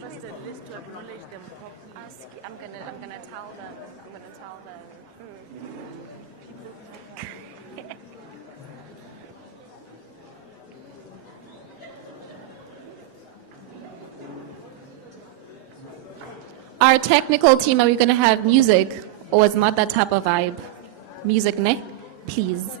First, at least to acknowledge them properly. I'm gonna tell them. Our technical team, are we gonna have music, or is not that type of vibe? Music, ne? Please.